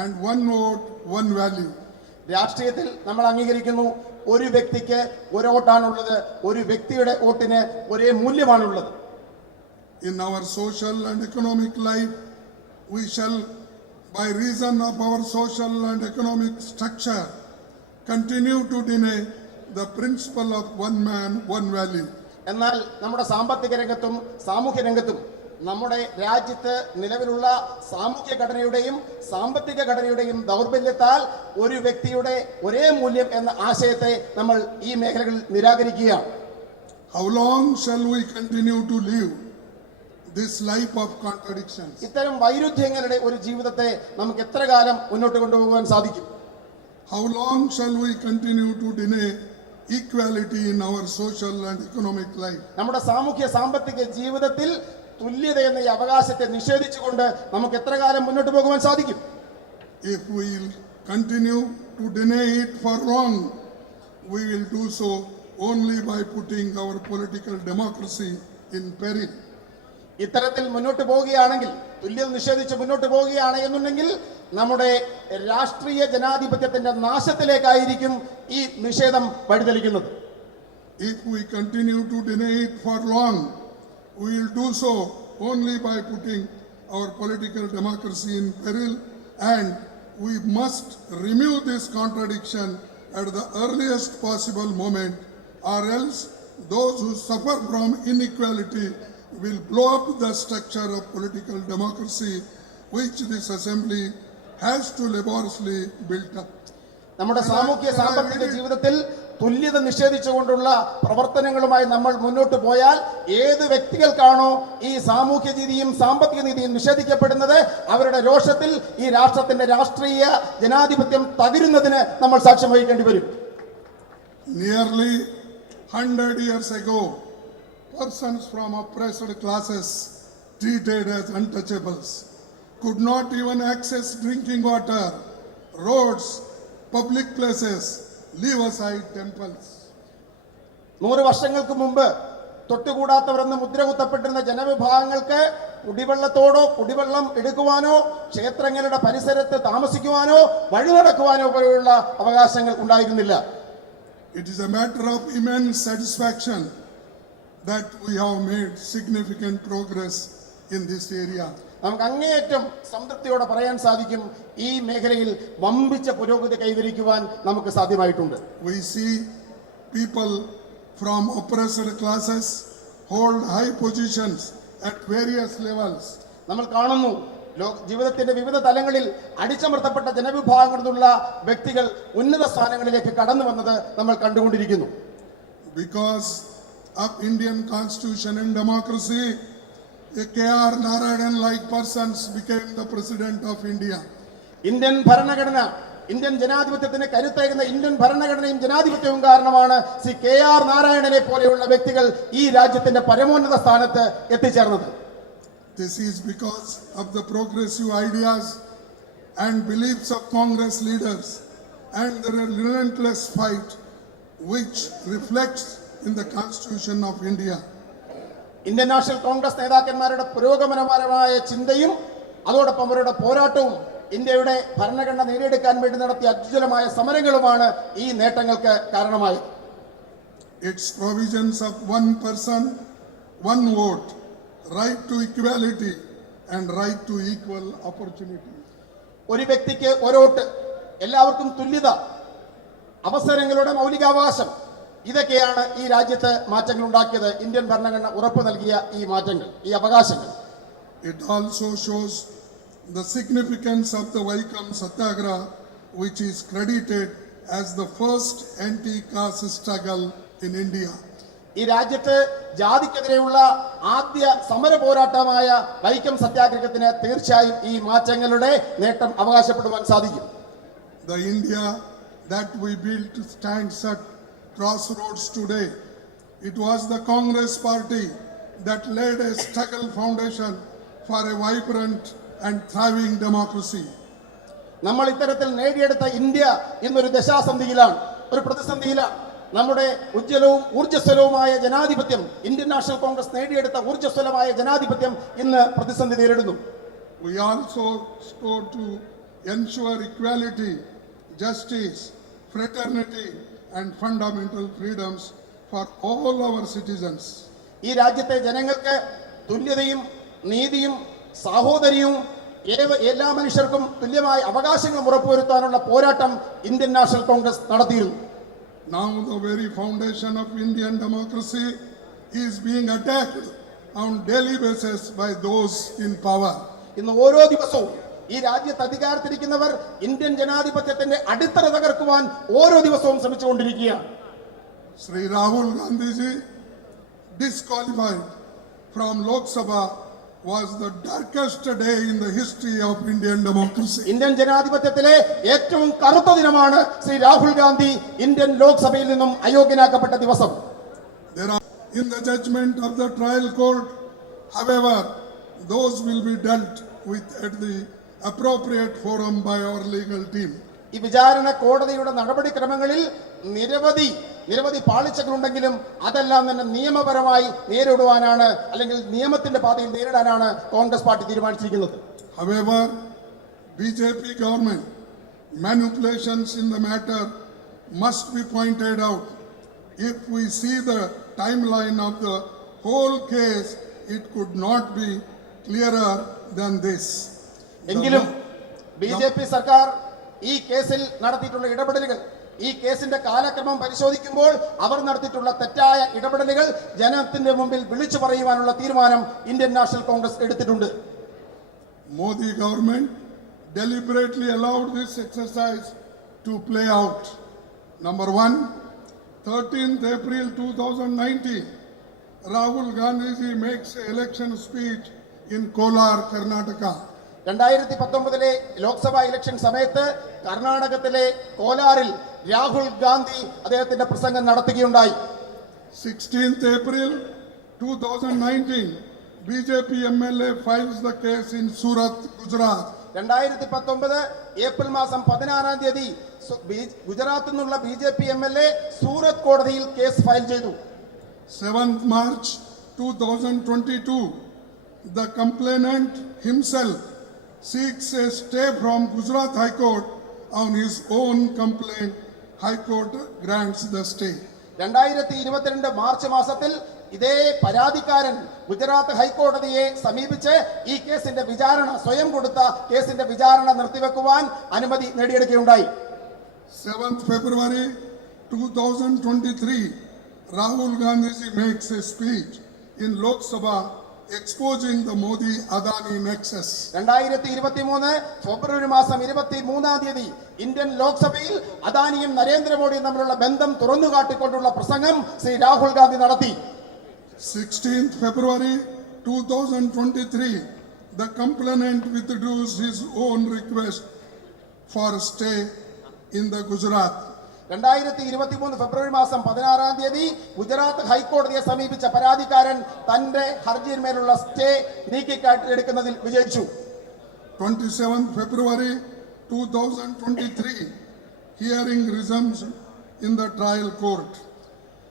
and one vote, one value. രാഷ്ട്രീയത്തിൽ നമ്മൾ അംഗീകരിക്കുന്നു, ഒരു വ്യക്തിക്ക് ഒരു വോട്ടാണുള്ളത്, ഒരു വ്യക്തിയുടെ വോട്ടിന് ഒരേ മൂല്യമാണുള്ളത്. In our social and economic life, we shall, by reason of our social and economic structure, continue to deny the principle of one man, one value. എന്നാൽ നമ്മുടെ സാമ്പത്തിക രംഗത്തും സാമൂഹ്യ രംഗത്തും നമ്മുടെ രാജ്യത്ത് നിലവിലുള്ള സാമൂഹ്യ ഘടനയുടെയും സാമ്പത്തിക ഘടനയുടെയും ദൗർബല്യത്താൽ ഒരു വ്യക്തിയുടെ ഒരേ മൂല്യം എന്ന ആശയത്തെ നമ്മൾ ഈ മേഖലകളിൽ നിരാകരിക്കുകയാണ്. How long shall we continue to live this life of contradictions? ഇത്തരം വൈരുദ്ധ്യങ്ങളുടെ ഒരു ജീവിതത്തെ നമുക്ക് എത്ര കാലം മുന്നോട്ട് കൊണ്ടുപോകാൻ സാധിക്കും? How long shall we continue to deny equality in our social and economic life? നമ്മുടെ സാമൂഹ്യ സാമ്പത്തിക ജീവിതത്തിൽ തുല്യത എന്ന ഈ അവകാശത്തെ നിഷേധിച്ചുകൊണ്ട് നമുക്ക് എത്ര കാലം മുന്നോട്ട് പോകുവാൻ സാധിക്കും? If we continue to deny it for long, we will do so only by putting our political democracy in peril. ഇത്തരത്തിൽ മുന്നോട്ട് പോവുകയാണെങ്കിൽ, തുല്യത നിഷേധിച്ച് മുന്നോട്ട് പോവുകയാണ് എന്നുണ്ടെങ്കിൽ നമ്മുടെ രാഷ്ട്രീയ ജനാധിപത്യത്തിന്റെ നാശത്തിലേക്കായിരിക്കും ഈ നിഷേധം വഴിതെളിക്കുന്നത്. If we continue to deny it for long, we will do so only by putting our political democracy in peril, and we must remove this contradiction at the earliest possible moment, or else those who suffer from inequality will blow up the structure of political democracy which this assembly has to laboriously build up. നമ്മുടെ സാമൂഹ്യ സാമ്പത്തിക ജീവിതത്തിൽ തുല്യത നിഷേധിച്ചുകൊണ്ടുള്ള പ്രവർത്തനങ്ങളുമായി നമ്മൾ മുന്നോട്ട് പോയാൽ ഏത് വ്യക്തികൾക്കാണോ ഈ സാമൂഹ്യ നീതിയും സാമ്പത്തിക നീതിയും നിഷേധിക്കപ്പെടുന്നത് അവരുടെ രോഷത്തിൽ ഈ രാഷ്ട്രത്തിന്റെ രാഷ്ട്രീയ ജനാധിപത്യം തകരുന്നതിന് നമ്മൾ സാക്ഷ്യം വഹിക്കേണ്ടി വരും. Nearly 100 years ago, persons from oppressed classes treated as untouchables could not even access drinking water, roads, public places, leave aside temples. 100 വർഷങ്ങൾക്ക് മുമ്പ് തൊട്ടുകൂടാത്തവരെന്ന് മുദ്രകുത്തപ്പെട്ടിരുന്ന ജനവിഭാഗങ്ങൾക്ക് കുടിവെള്ളത്തോടോ കുടിവെള്ളം എടുക്കുവാനോ ക്ഷേത്രങ്ങളുടെ പരിസരത്ത് താമസിക്കുവാനോ വഴി നടക്കുവാനോ പോലുള്ള അവകാശങ്ങൾ ഉണ്ടായിരുന്നില്ല. It is a matter of immense satisfaction that we have made significant progress in this area. നമുക്ക് അങ്ങേയറ്റം സംതൃപ്തിയോടെ പറയാൻ സാധിക്കും ഈ മേഖലയിൽ വമ്പിച്ച പുരോഗതി കൈവരിക്കുവാൻ നമുക്ക് സാധ്യമായിട്ടുണ്ട്. We see people from oppressed classes hold high positions at various levels. നമ്മൾ കാണുന്നു ജീവിതത്തിന്റെ വിവിധ തലങ്ങളിൽ അടിച്ചമർത്തപ്പെട്ട ജനവിഭാഗങ്ങളിൽ നിന്നുള്ള വ്യക്തികൾ ഉന്നത സ്ഥാനങ്ങളിലേക്ക് കടന്നു വന്നത് നമ്മൾ കണ്ടുകൊണ്ടിരിക്കുന്നു. Because of Indian Constitution and democracy, a K.R. Narayanan like persons became the President of India. Indian ഭരണഘടന ഇന്ത്യൻ ജനാധിപത്യത്തിന് കരുത്തേകുന്ന ഇന്ത്യൻ ഭരണഘടനയും ജനാധിപത്യവും കാരണമാണ് ശ്രീ KR നാരായണനെ പോലെയുള്ള വ്യക്തികൾ ഈ രാജ്യത്തിന്റെ പരമോന്നത സ്ഥാനത്ത് എത്തിച്ചേർന്നത്. This is because of the progressive ideas and beliefs of Congress leaders and their relentless fight which reflects in the Constitution of India. Indian National Congress നേതാക്കന്മാരുടെ പുരോഗമനപരമായ ചിന്തയും അതോടൊപ്പം അവരുടെ പോരാട്ടവും ഇന്ത്യയുടെ ഭരണഘടന നേടിയെടുക്കാൻ വേണ്ടി നടത്തിയ അത്യുജ്വലമായ സമരങ്ങളുമാണ് ഈ നേട്ടങ്ങൾക്ക് കാരണമായത്. Its provisions of one person, one vote, right to equality and right to equal opportunity. ഒരു വ്യക്തിക്ക് ഒരോട്ട്, എല്ലാവർക്കും തുല്യത, അവസരങ്ങളുടെ മൗലികാവകാശം, ഇതൊക്കെയാണ് ഈ രാജ്യത്ത് മാറ്റങ്ങൾ ഉണ്ടാക്കിയത്. ഇന്ത്യൻ ഭരണഘടന ഉറപ്പു നൽകിയ ഈ മാറ്റങ്ങൾ, ഈ അവകാശങ്ങൾ. It also shows the significance of the Vaikam Satyagraha, which is credited as the first anti-caste struggle in India. ഈ രാജ്യത്ത് ജാതിക്കെതിരെയുള്ള ആദ്യ സമര പോരാട്ടമായ വൈക്കം സത്യാഗ്രഹത്തിന് തീർച്ചയായും ഈ മാറ്റങ്ങളുടെ നേട്ടം അവകാശപ്പെടുവാൻ സാധിക്കും. The India that we built stands at crossroads today. It was the Congress party that laid a struggle foundation for a vibrant and thriving democracy. നമ്മൾ ഇത്തരത്തിൽ നേടിയെടുത്ത ഇന്ത്യ ഇന്നൊരു ദശാസന്ധിയിലാണ്, ഒരു പ്രതിസന്ധിയിലാണ്. നമ്മുടെ ഉജ്ജ്വലവും ഊർജ്ജസ്വലവുമായ ജനാധിപത്യം, ഇന്ത്യൻ നാഷണൽ കോൺഗ്രസ് നേടിയെടുത്ത ഊർജ്ജസ്വലമായ ജനാധിപത്യം ഇന്ന് പ്രതിസന്ധി നേരിടുന്നു. We also sought to ensure equality, justice, fraternity and fundamental freedoms for all our citizens. ഈ രാജ്യത്തെ ജനങ്ങൾക്ക് തുല്യതയും നീതിയും സാഹോദര്യവും എല്ലാ മനുഷ്യർക്കും തുല്യമായ അവകാശങ്ങളും ഉറപ്പുവരുത്താനുള്ള പോരാട്ടം ഇന്ത്യൻ നാഷണൽ കോൺഗ്രസ് നടത്തിയിരുന്നു. Now the very foundation of Indian democracy is being attacked on daily basis by those in power. ഇന്ന് ഓരോ ദിവസവും ഈ രാജ്യത്ത് അധികാരത്തിരിക്കുന്നവർ ഇന്ത്യൻ ജനാധിപത്യത്തിന്റെ അടിത്തറ തകർക്കുവാൻ ഓരോ ദിവസവും ശ്രമിച്ചുകൊണ്ടിരിക്കുകയാണ്. Sri Rahul Gandhi ji disqualified from Lok Sabha was the darkest day in the history of Indian democracy. Indian ജനാധിപത്യത്തിലെ ഏറ്റവും കറുത്ത ദിനമാണ് ശ്രീ രാഹുൽ ഗാന്ധി ഇന്ത്യൻ ലോക്സഭയിൽ നിന്നും അയോഗ്യനാക്കപ്പെട്ട ദിവസം. There are in the judgment of the trial court, however, those will be dealt with at the appropriate forum by our legal team. ഈ വിചാരണ കോടതിയുടെ നടപടിക്രമങ്ങളിൽ നിരവധി പാളിച്ചകളുണ്ടെങ്കിലും അതെല്ലാം തന്നെ നിയമപരമായി നേരിടുവാനാണ്, അല്ലെങ്കിൽ നിയമത്തിന്റെ പാതയിൽ നേരിടാനാണ് കോൺഗ്രസ് പാർട്ടി തീരുമാനിച്ചിരിക്കുന്നത്. However, BJP government manipulations in the matter must be pointed out. If we see the timeline of the whole case, it could not be clearer than this. എങ്കിലും BJP സർക്കാർ ഈ കേസിൽ നടത്തിയിട്ടുള്ള ഇടപെടലുകൾ, ഈ കേസിന്റെ കാലക്രമം പരിശോധിക്കുമ്പോൾ അവർ നടത്തിയിട്ടുള്ള തെറ്റായ ഇടപെടലുകൾ ജനത്തിന്റെ മുമ്പിൽ വിളിച്ചു പറയുവാനുള്ള തീരുമാനം ഇന്ത്യൻ നാഷണൽ കോൺഗ്രസ് എടുത്തിട്ടുണ്ട്. Modi government deliberately allowed this exercise to play out. Number one, 13th April 2019, Rahul Gandhi makes an election speech in Kolar, Karnataka. 2019 Lok Sabha election സമയത്ത് കർണാടകത്തിലെ കോലാറിൽ രാഹുൽ ഗാന്ധി അദ്ദേഹത്തിന്റെ പ്രസംഗം നടത്തുകയുണ്ടായി. 16th April 2019, BJP MLA files the case in Surat, Gujarat. 2019 April മാസം 16-ാം തീയതി ഗുജറാത്തിൽ നിന്നുള്ള BJP MLA സൂറത്ത് കോടതിയിൽ കേസ് ഫയൽ ചെയ്തു. 7th March 2022, the complainant himself seeks a stay from Gujarat High Court on his own complaint. High Court grants the stay. 2022 March മാസത്തിൽ ഇതേ പരാതിക്കാരൻ ഗുജറാത്ത് ഹൈക്കോടതിയെ സമീപിച്ച് ഈ കേസിന്റെ വിചാരണ, സ്വയം കൊടുത്ത കേസിന്റെ വിചാരണ നിർത്തിവെക്കുവാൻ അനുമതി നേടിയെടുക്കുകയുണ്ടായി. 7th February 2023, Rahul Gandhi makes a speech in Lok Sabha exposing the Modi-Adani nexus. 2023 ഫെബ്രുവരി മാസം 23-ാം തീയതി ഇന്ത്യൻ ലോക്സഭയിൽ അദാനിയും നരേന്ദ്രമോദിയും തമ്മിലുള്ള ബന്ധം തുറന്നു കാട്ടിക്കൊണ്ടുള്ള പ്രസംഗം ശ്രീ രാഹുൽ ഗാന്ധി നടത്തി. 16th February 2023, the complainant withdraws his own request for a stay in the Gujarat. 2023 ഫെബ്രുവരി മാസം 16-ാം തീയതി ഗുജറാത്ത് ഹൈക്കോടതിയെ സമീപിച്ച പരാതിക്കാരൻ തന്റെ ഹർജിയിന്മേലുള്ള സ്റ്റേ നീക്കിക്കാട്ടിയെടുക്കുന്നതിൽ വിജയിച്ചു. 27th February 2023, hearing resumes in the trial court.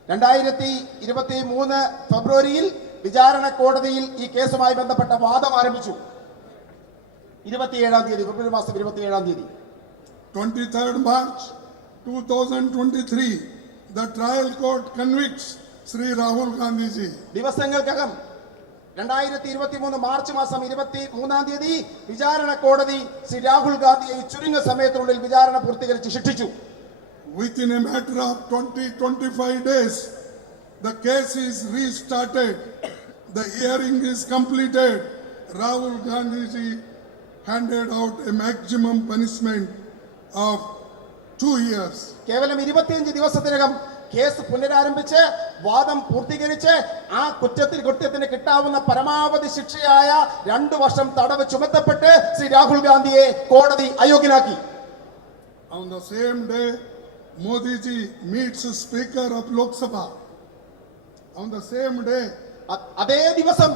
2023 ഫെബ്രുവരിയിൽ വിചാരണ കോടതിയിൽ ഈ കേസുമായി ബന്ധപ്പെട്ട വാദം ആരംഭിച്ചു. 27-ാം തീയതി ഫെബ്രുവരി മാസം 27-ാം തീയതി. 23rd March 2023, the trial court convicts Sri Rahul Gandhi ji. ദിവസങ്ങൾക്കകം 2023 March മാസം 23-ാം തീയതി വിചാരണ കോടതി ശ്രീ രാഹുൽ ഗാന്ധിയെ ചുരുങ്ങിയ സമയത്തിനുള്ളിൽ വിചാരണ പൂർത്തീകരിച്ച് ശിക്ഷിച്ചു. Within a matter of 20-25 days, the case is restarted. The hearing is completed. Rahul Gandhi ji handed out a maximum punishment of 2 years. കേവലം 25 ദിവസത്തിനകം കേസ് പുനരാരംഭിച്ച് വാദം പൂർത്തീകരിച്ച് ആ കുറ്റത്തിന് കിട്ടാവുന്ന പരമാവധി ശിക്ഷയായ 2 വർഷം തടവ് ചുമത്തപ്പെട്ട് ശ്രീ രാഹുൽ ഗാന്ധിയെ കോടതി അയോഗ്യനാക്കി. On the same day, Modi ji meets the Speaker of Lok Sabha. On the same day, അതേ ദിവസം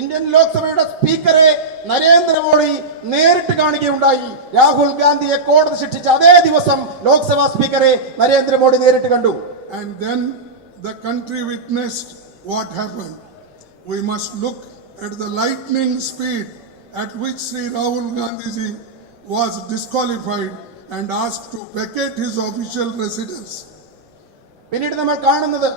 ഇന്ത്യൻ ലോക്സഭയുടെ സ്പീക്കറെ നരേന്ദ്രമോദി നേരിട്ട് കാണുകയുണ്ടായി. രാഹുൽ ഗാന്ധിയെ കോടതി ശിക്ഷിച്ച അതേ ദിവസം ലോക്സഭാ സ്പീക്കറെ നരേന്ദ്രമോദി നേരിട്ട് കണ്ടു. And then the country witnessed what happened. We must look at the lightning speed at which Sri Rahul Gandhi ji was disqualified and asked to vacate his official residence. പിന്നീട് നമ്മൾ കാണുന്നത്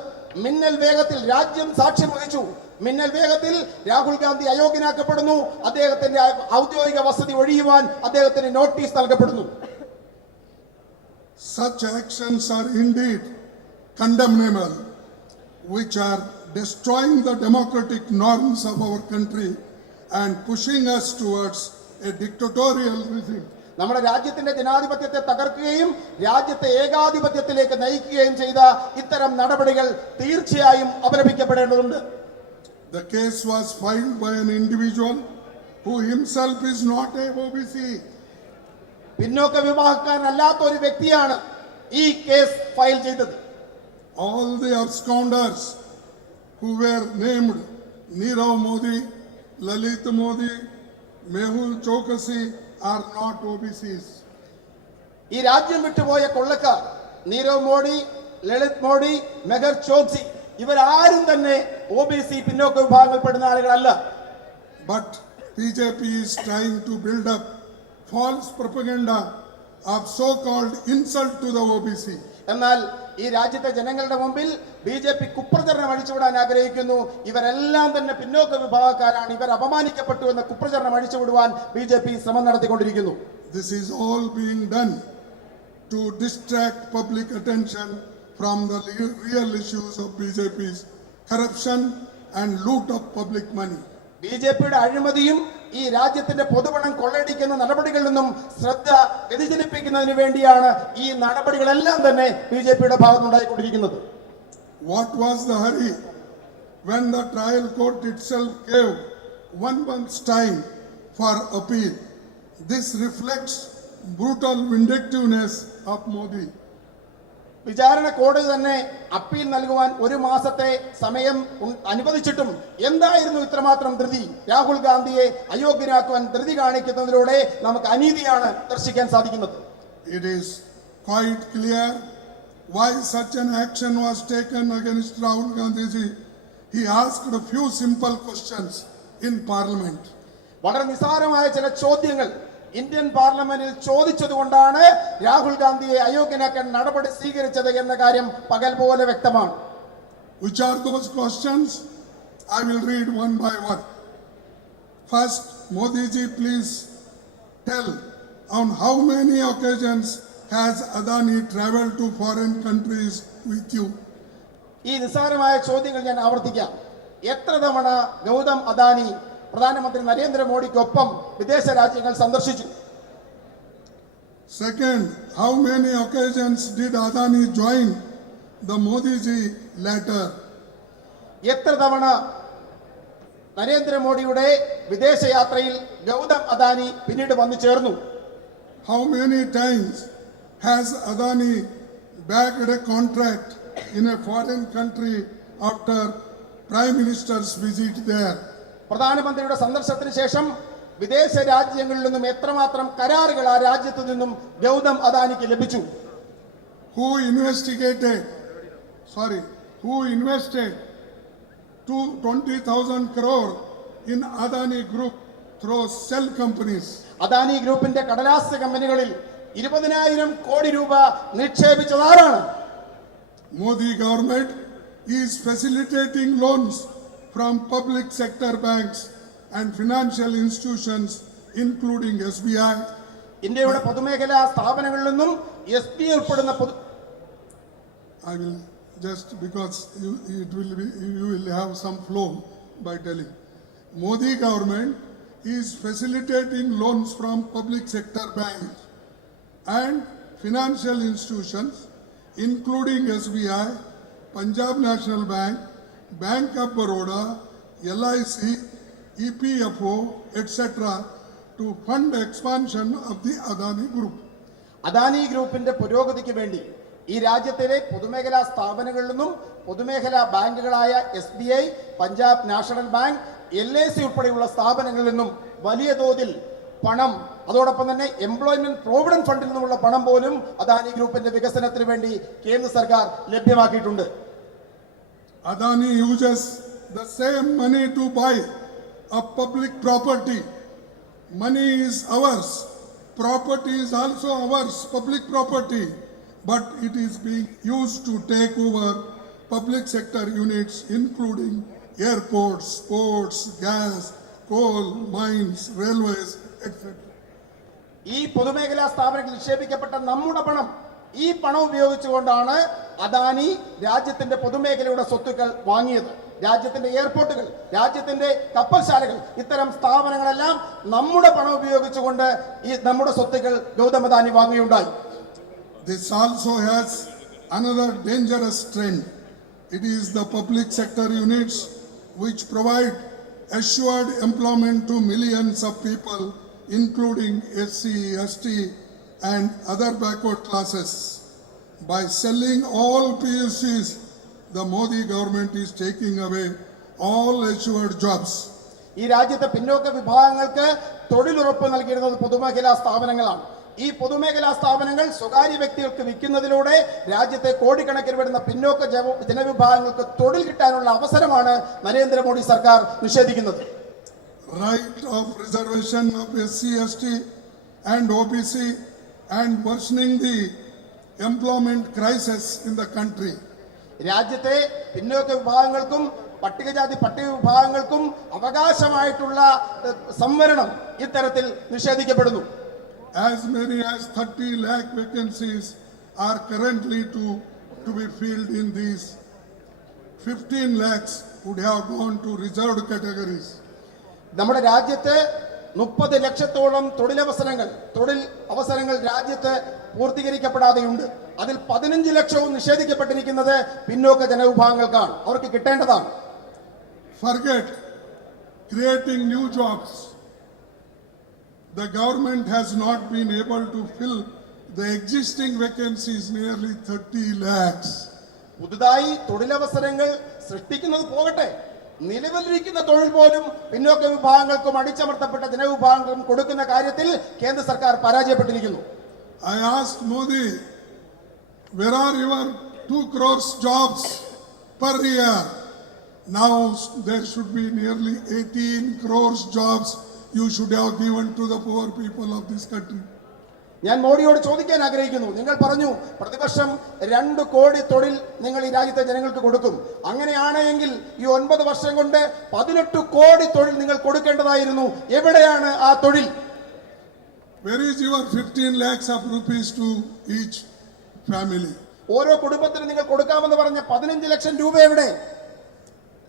മിന്നൽ വേഗത്തിൽ രാജ്യം സാക്ഷ്യം വഹിച്ചു. മിന്നൽ വേഗത്തിൽ രാഹുൽ ഗാന്ധി അയോഗ്യനാക്കപ്പെടുന്നു. അദ്ദേഹത്തിന്റെ ഔദ്യോഗിക വസതി ഒഴിയുവാൻ അദ്ദേഹത്തിന് നോട്ടീസ് നൽകപ്പെടുന്നു. Such actions are indeed condemnable, which are destroying the democratic norms of our country and pushing us towards a dictatorial regime. നമ്മുടെ രാജ്യത്തിന്റെ ജനാധിപത്യത്തെ തകർക്കുകയും രാജ്യത്തെ ഏകാധിപത്യത്തിലേക്ക് നയിക്കുകയും ചെയ്ത ഇത്തരം നടപടികൾ തീർച്ചയായും അപലപിക്കപ്പെടേണ്ടതുണ്ട്. The case was filed by an individual who himself is not a OBC. പിന്നോക്ക വിഭാഗക്കാരനല്ലാത്ത ഒരു വ്യക്തിയാണ് ഈ കേസ് ഫയൽ ചെയ്തത്. All the absconders who were named Nirav Modi, Lalit Modi, Mehul Chokasi are not OBCs. ഈ രാജ്യം വിട്ടുപോയ കൊള്ളക്കാർ നീരവ് മോഡി, ലളിത് മോഡി, മെഹർ ചോക്സി ഇവരാരും തന്നെ OBC പിന്നോക്ക വിഭാഗങ്ങളിൽപ്പെടുന്ന ആളുകളല്ല. But BJP is trying to build up false propaganda of so-called insult to the OBC. എന്നാൽ ഈ രാജ്യത്തെ ജനങ്ങളുടെ മുമ്പിൽ BJP കുപ്രചരണം അഴിച്ചുവിടാൻ ആഗ്രഹിക്കുന്നു. ഇവരെല്ലാം തന്നെ പിന്നോക്ക വിഭാഗക്കാരാണ്, ഇവർ അപമാനിക്കപ്പെട്ടു എന്ന കുപ്രചരണം അഴിച്ചുവിടുവാൻ BJP ശ്രമം നടത്തിക്കൊണ്ടിരിക്കുന്നു. This is all being done to distract public attention from the real issues of BJP's corruption and loot of public money. BJPയുടെ അഴിമതിയും ഈ രാജ്യത്തിന്റെ പൊതുപണം കൊള്ളയടിക്കുന്ന നടപടികളിൽ നിന്നും ശ്രദ്ധ വ്യതിചലിപ്പിക്കുന്നതിന് വേണ്ടിയാണ് ഈ നടപടികളെല്ലാം തന്നെ BJPയുടെ ഭാഗത്തുനിന്നുണ്ടായിക്കൊണ്ടിരിക്കുന്നത്. What was the hurry when the trial court itself gave 1 month's time for appeal? This reflects brutal vindictiveness of Modi. വിചാരണ കോടതി തന്നെ അപ്പീൽ നൽകുവാൻ 1 മാസത്തെ സമയം അനുവദിച്ചിട്ടും എന്തായിരുന്നു ഇത്രമാത്രം ധൃതി? രാഹുൽ ഗാന്ധിയെ അയോഗ്യനാക്കുവാൻ ധൃതി കാണിക്കുന്നതിലൂടെ നമുക്ക് അനീതിയാണ് ദർശിക്കാൻ സാധിക്കുന്നത്. It is quite clear why such an action was taken against Rahul Gandhi ji. He asked a few simple questions in parliament. വളരെ നിസ്സാരമായ ചില ചോദ്യങ്ങൾ ഇന്ത്യൻ പാർലമെന്റിൽ ചോദിച്ചതുകൊണ്ടാണ് രാഹുൽ ഗാന്ധിയെ അയോഗ്യനാക്കാൻ നടപടി സ്വീകരിച്ചത് എന്ന കാര്യം പകൽ പോലെ വ്യക്തമാണ്. Which are those questions? I will read one by one. First, Modi ji, please tell on how many occasions has Adani traveled to foreign countries with you? ഈ നിസ്സാരമായ ചോദ്യങ്ങൾ ഞാൻ ആവർത്തിക്കാം. എത്ര തവണ ഗൗതം അദാനി പ്രധാനമന്ത്രി നരേന്ദ്രമോദിക്കൊപ്പം വിദേശ രാജ്യങ്ങൾ സന്ദർശിച്ചു? Second, how many occasions did Adani join the Modi ji latter? എത്ര തവണ നരേന്ദ്രമോദിയുടെ വിദേശയാത്രയിൽ ഗൗതം അദാനി പിന്നീട് വന്നു ചേർന്നു? How many times has Adani bagged a contract in a foreign country after Prime Minister's visit there? പ്രധാനമന്ത്രിയുടെ സന്ദർശനത്തിന് ശേഷം വിദേശ രാജ്യങ്ങളിൽ നിന്നും എത്രമാത്രം കരാറുകൾ ആ രാജ്യത്തു നിന്നും ഗൗതം അദാനിക്ക് ലഭിച്ചു? Who invested 20,000 crore in Adani Group through shell companies? Adani ഗ്രൂപ്പിന്റെ കടലാസ് കമ്പനികളിൽ 20,000 കോടി രൂപ നിക്ഷേപിച്ചതാരാണ്? Modi government is facilitating loans from public sector banks and financial institutions including SBI. ഇന്ത്യയുടെ പൊതുമേഖലാ സ്ഥാപനങ്ങളിൽ നിന്നും SBI ഉൾപ്പെടുന്ന I will just because you will have some flow by telling. Modi government is facilitating loans from public sector banks and financial institutions including SBI, Punjab National Bank, Bank of Baroda, LIC, EPFO, etc. to fund expansion of the Adani Group. Adani ഗ്രൂപ്പിന്റെ പുരോഗതിക്ക് വേണ്ടി ഈ രാജ്യത്തിലെ പൊതുമേഖലാ സ്ഥാപനങ്ങളിൽ നിന്നും പൊതുമേഖലാ ബാങ്കുകളായ SBI, Punjab national bank, LIC ഉൾപ്പെടെയുള്ള സ്ഥാപനങ്ങളിൽ നിന്നും വലിയ തോതിൽ പണം, അതോടൊപ്പം തന്നെ എംപ്ലോയ്മെന്റ് പ്രോവിഡന്റ് ഫണ്ടിൽ നിന്നുമുള്ള പണം പോലും അദാനി ഗ്രൂപ്പിന്റെ വികസനത്തിന് വേണ്ടി കേന്ദ്ര സർക്കാർ ലഭ്യമാക്കിയിട്ടുണ്ട്. Adani uses the same money to buy a public property. Money is ours. Property is also ours, public property. But it is being used to take over public sector units including airports, ports, gas, coal, mines, railways, etc. ഈ പൊതുമേഖലാ സ്ഥാപനങ്ങളിൽ നിക്ഷേപിക്കപ്പെട്ട നമ്മുടെ പണം, ഈ പണം ഉപയോഗിച്ചുകൊണ്ടാണ് അദാനി രാജ്യത്തിന്റെ പൊതുമേഖലയുടെ സ്വത്തുക്കൾ വാങ്ങിയത്. രാജ്യത്തിന്റെ എയർപോർട്ടുകൾ, രാജ്യത്തിന്റെ കപ്പൽശാലകൾ, ഇത്തരം സ്ഥാപനങ്ങളെല്ലാം നമ്മുടെ പണം ഉപയോഗിച്ചുകൊണ്ട് ഈ നമ്മുടെ സ്വത്തുക്കൾ Gautam Adani വാങ്ങുകയുണ്ടായി. This also has another dangerous trend. It is the public sector units which provide assured employment to millions of people, including SC, ST and other backward classes. By selling all PUCs, the Modi government is taking away all assured jobs. ഈ രാജ്യത്തെ പിന്നോക്ക വിഭാഗങ്ങൾക്ക് തൊഴിലുറപ്പ് നൽകിയിരുന്നത് പൊതുമേഖലാ സ്ഥാപനങ്ങളാണ്. ഈ പൊതുമേഖലാ സ്ഥാപനങ്ങൾ സ്വകാര്യ വ്യക്തികൾക്ക് വിൽക്കുന്നതിലൂടെ രാജ്യത്തെ കോടിക്കണക്കിന് വരുന്ന പിന്നോക്ക ജനവിഭാഗങ്ങൾക്ക് തൊഴിൽ കിട്ടാനുള്ള അവസരമാണ് നരേന്ദ്രമോദി സർക്കാർ നിഷേധിക്കുന്നത്. Right of reservation of SC, ST and OBC and worsening the employment crisis in the country. രാജ്യത്തെ പിന്നോക്ക വിഭാഗങ്ങൾക്കും പട്ടികജാതി പട്ടിക വിഭാഗങ്ങൾക്കും അവകാശമായിട്ടുള്ള സംവരണം ഇത്തരത്തിൽ നിഷേധിക്കപ്പെടുന്നു. As many as 30 lakh vacancies are currently to be filled in these. 15 lakhs would have gone to reserved categories. നമ്മുടെ രാജ്യത്ത് 30 ലക്ഷത്തോളം തൊഴിൽ അവസരങ്ങൾ രാജ്യത്ത് പൂർത്തീകരിക്കപ്പെടാതെയുണ്ട്. അതിൽ 15 ലക്ഷവും നിഷേധിക്കപ്പെട്ടിരിക്കുന്നത് പിന്നോക്ക ജനവിഭാഗങ്ങൾക്കാണ്, അവർക്ക് കിട്ടേണ്ടതാണ്. Forget creating new jobs. The government has not been able to fill the existing vacancies, nearly 30 lakhs. പുതുതായി തൊഴിലവസരങ്ങൾ സൃഷ്ടിക്കുന്നത് പോകട്ടെ, നിലവിലിരിക്കുന്ന തൊഴിൽ പോലും പിന്നോക്ക വിഭാഗങ്ങൾക്കും അടിച്ചമർത്തപ്പെട്ട ജനവിഭാഗങ്ങൾക്കും കൊടുക്കുന്ന കാര്യത്തിൽ കേന്ദ്ര സർക്കാർ പരാജയപ്പെട്ടിരിക്കുന്നു. I asked Modi, where are your 2 crores jobs per year? Now there should be nearly 18 crores jobs you should have given to the poor people of this country. ഞാൻ മോഡിയോട് ചോദിക്കാൻ ആഗ്രഹിക്കുന്നു, നിങ്ങൾ പറഞ്ഞു പ്രതിവർഷം 2 കോടി തൊഴിൽ നിങ്ങൾ ഈ രാജ്യത്തെ ജനങ്ങൾക്ക് കൊടുക്കും. അങ്ങനെയാണെങ്കിൽ ഈ 9 വർഷം കൊണ്ട് 18 കോടി തൊഴിൽ നിങ്ങൾ കൊടുക്കേണ്ടതായിരുന്നു. എവിടെയാണ് ആ തൊഴിൽ? Where is your 15 lakhs of rupees to each family? ഓരോ കുടുംബത്തിനും നിങ്ങൾ കൊടുക്കാമെന്ന് പറഞ്ഞ 15 ലക്ഷം രൂപ എവിടെ?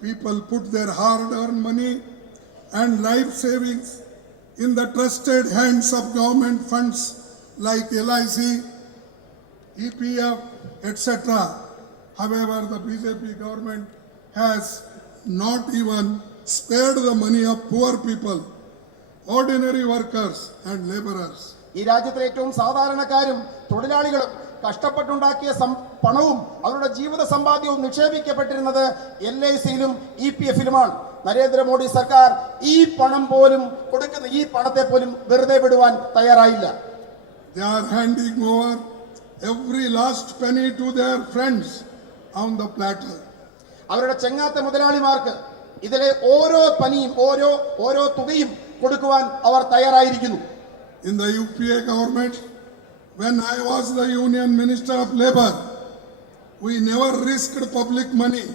People put their hard-earned money and life savings in the trusted hands of government funds like LIC, EPF, etc. However, the BJP government has not even spared the money of poor people, ordinary workers and laborers. ഈ രാജ്യത്തിലെ ഏറ്റവും സാധാരണക്കാരും തൊഴിലാളികളും കഷ്ടപ്പെട്ടുണ്ടാക്കിയ പണവും അവരുടെ ജീവിത സമ്പാദ്യവും നിക്ഷേപിക്കപ്പെട്ടിരുന്നത് LICയിലും EPFിലുമാണ്. നരേന്ദ്രമോദി സർക്കാർ ഈ പണം പോലും കൊടുക്കുന്ന ഈ പണത്തെ പോലും വെറുതെ വിടുവാൻ തയ്യാറായില്ല. They are handing over every last penny to their friends on the platter. അവരുടെ ചെങ്ങാത്ത മുതലാളിമാർക്ക് ഇതിലെ ഓരോ പനിയും ഓരോ തുകയും കൊടുക്കുവാൻ അവർ തയ്യാറായിരിക്കുന്നു. In the UPA government, when I was the Union Minister of Labour, we never risked public money.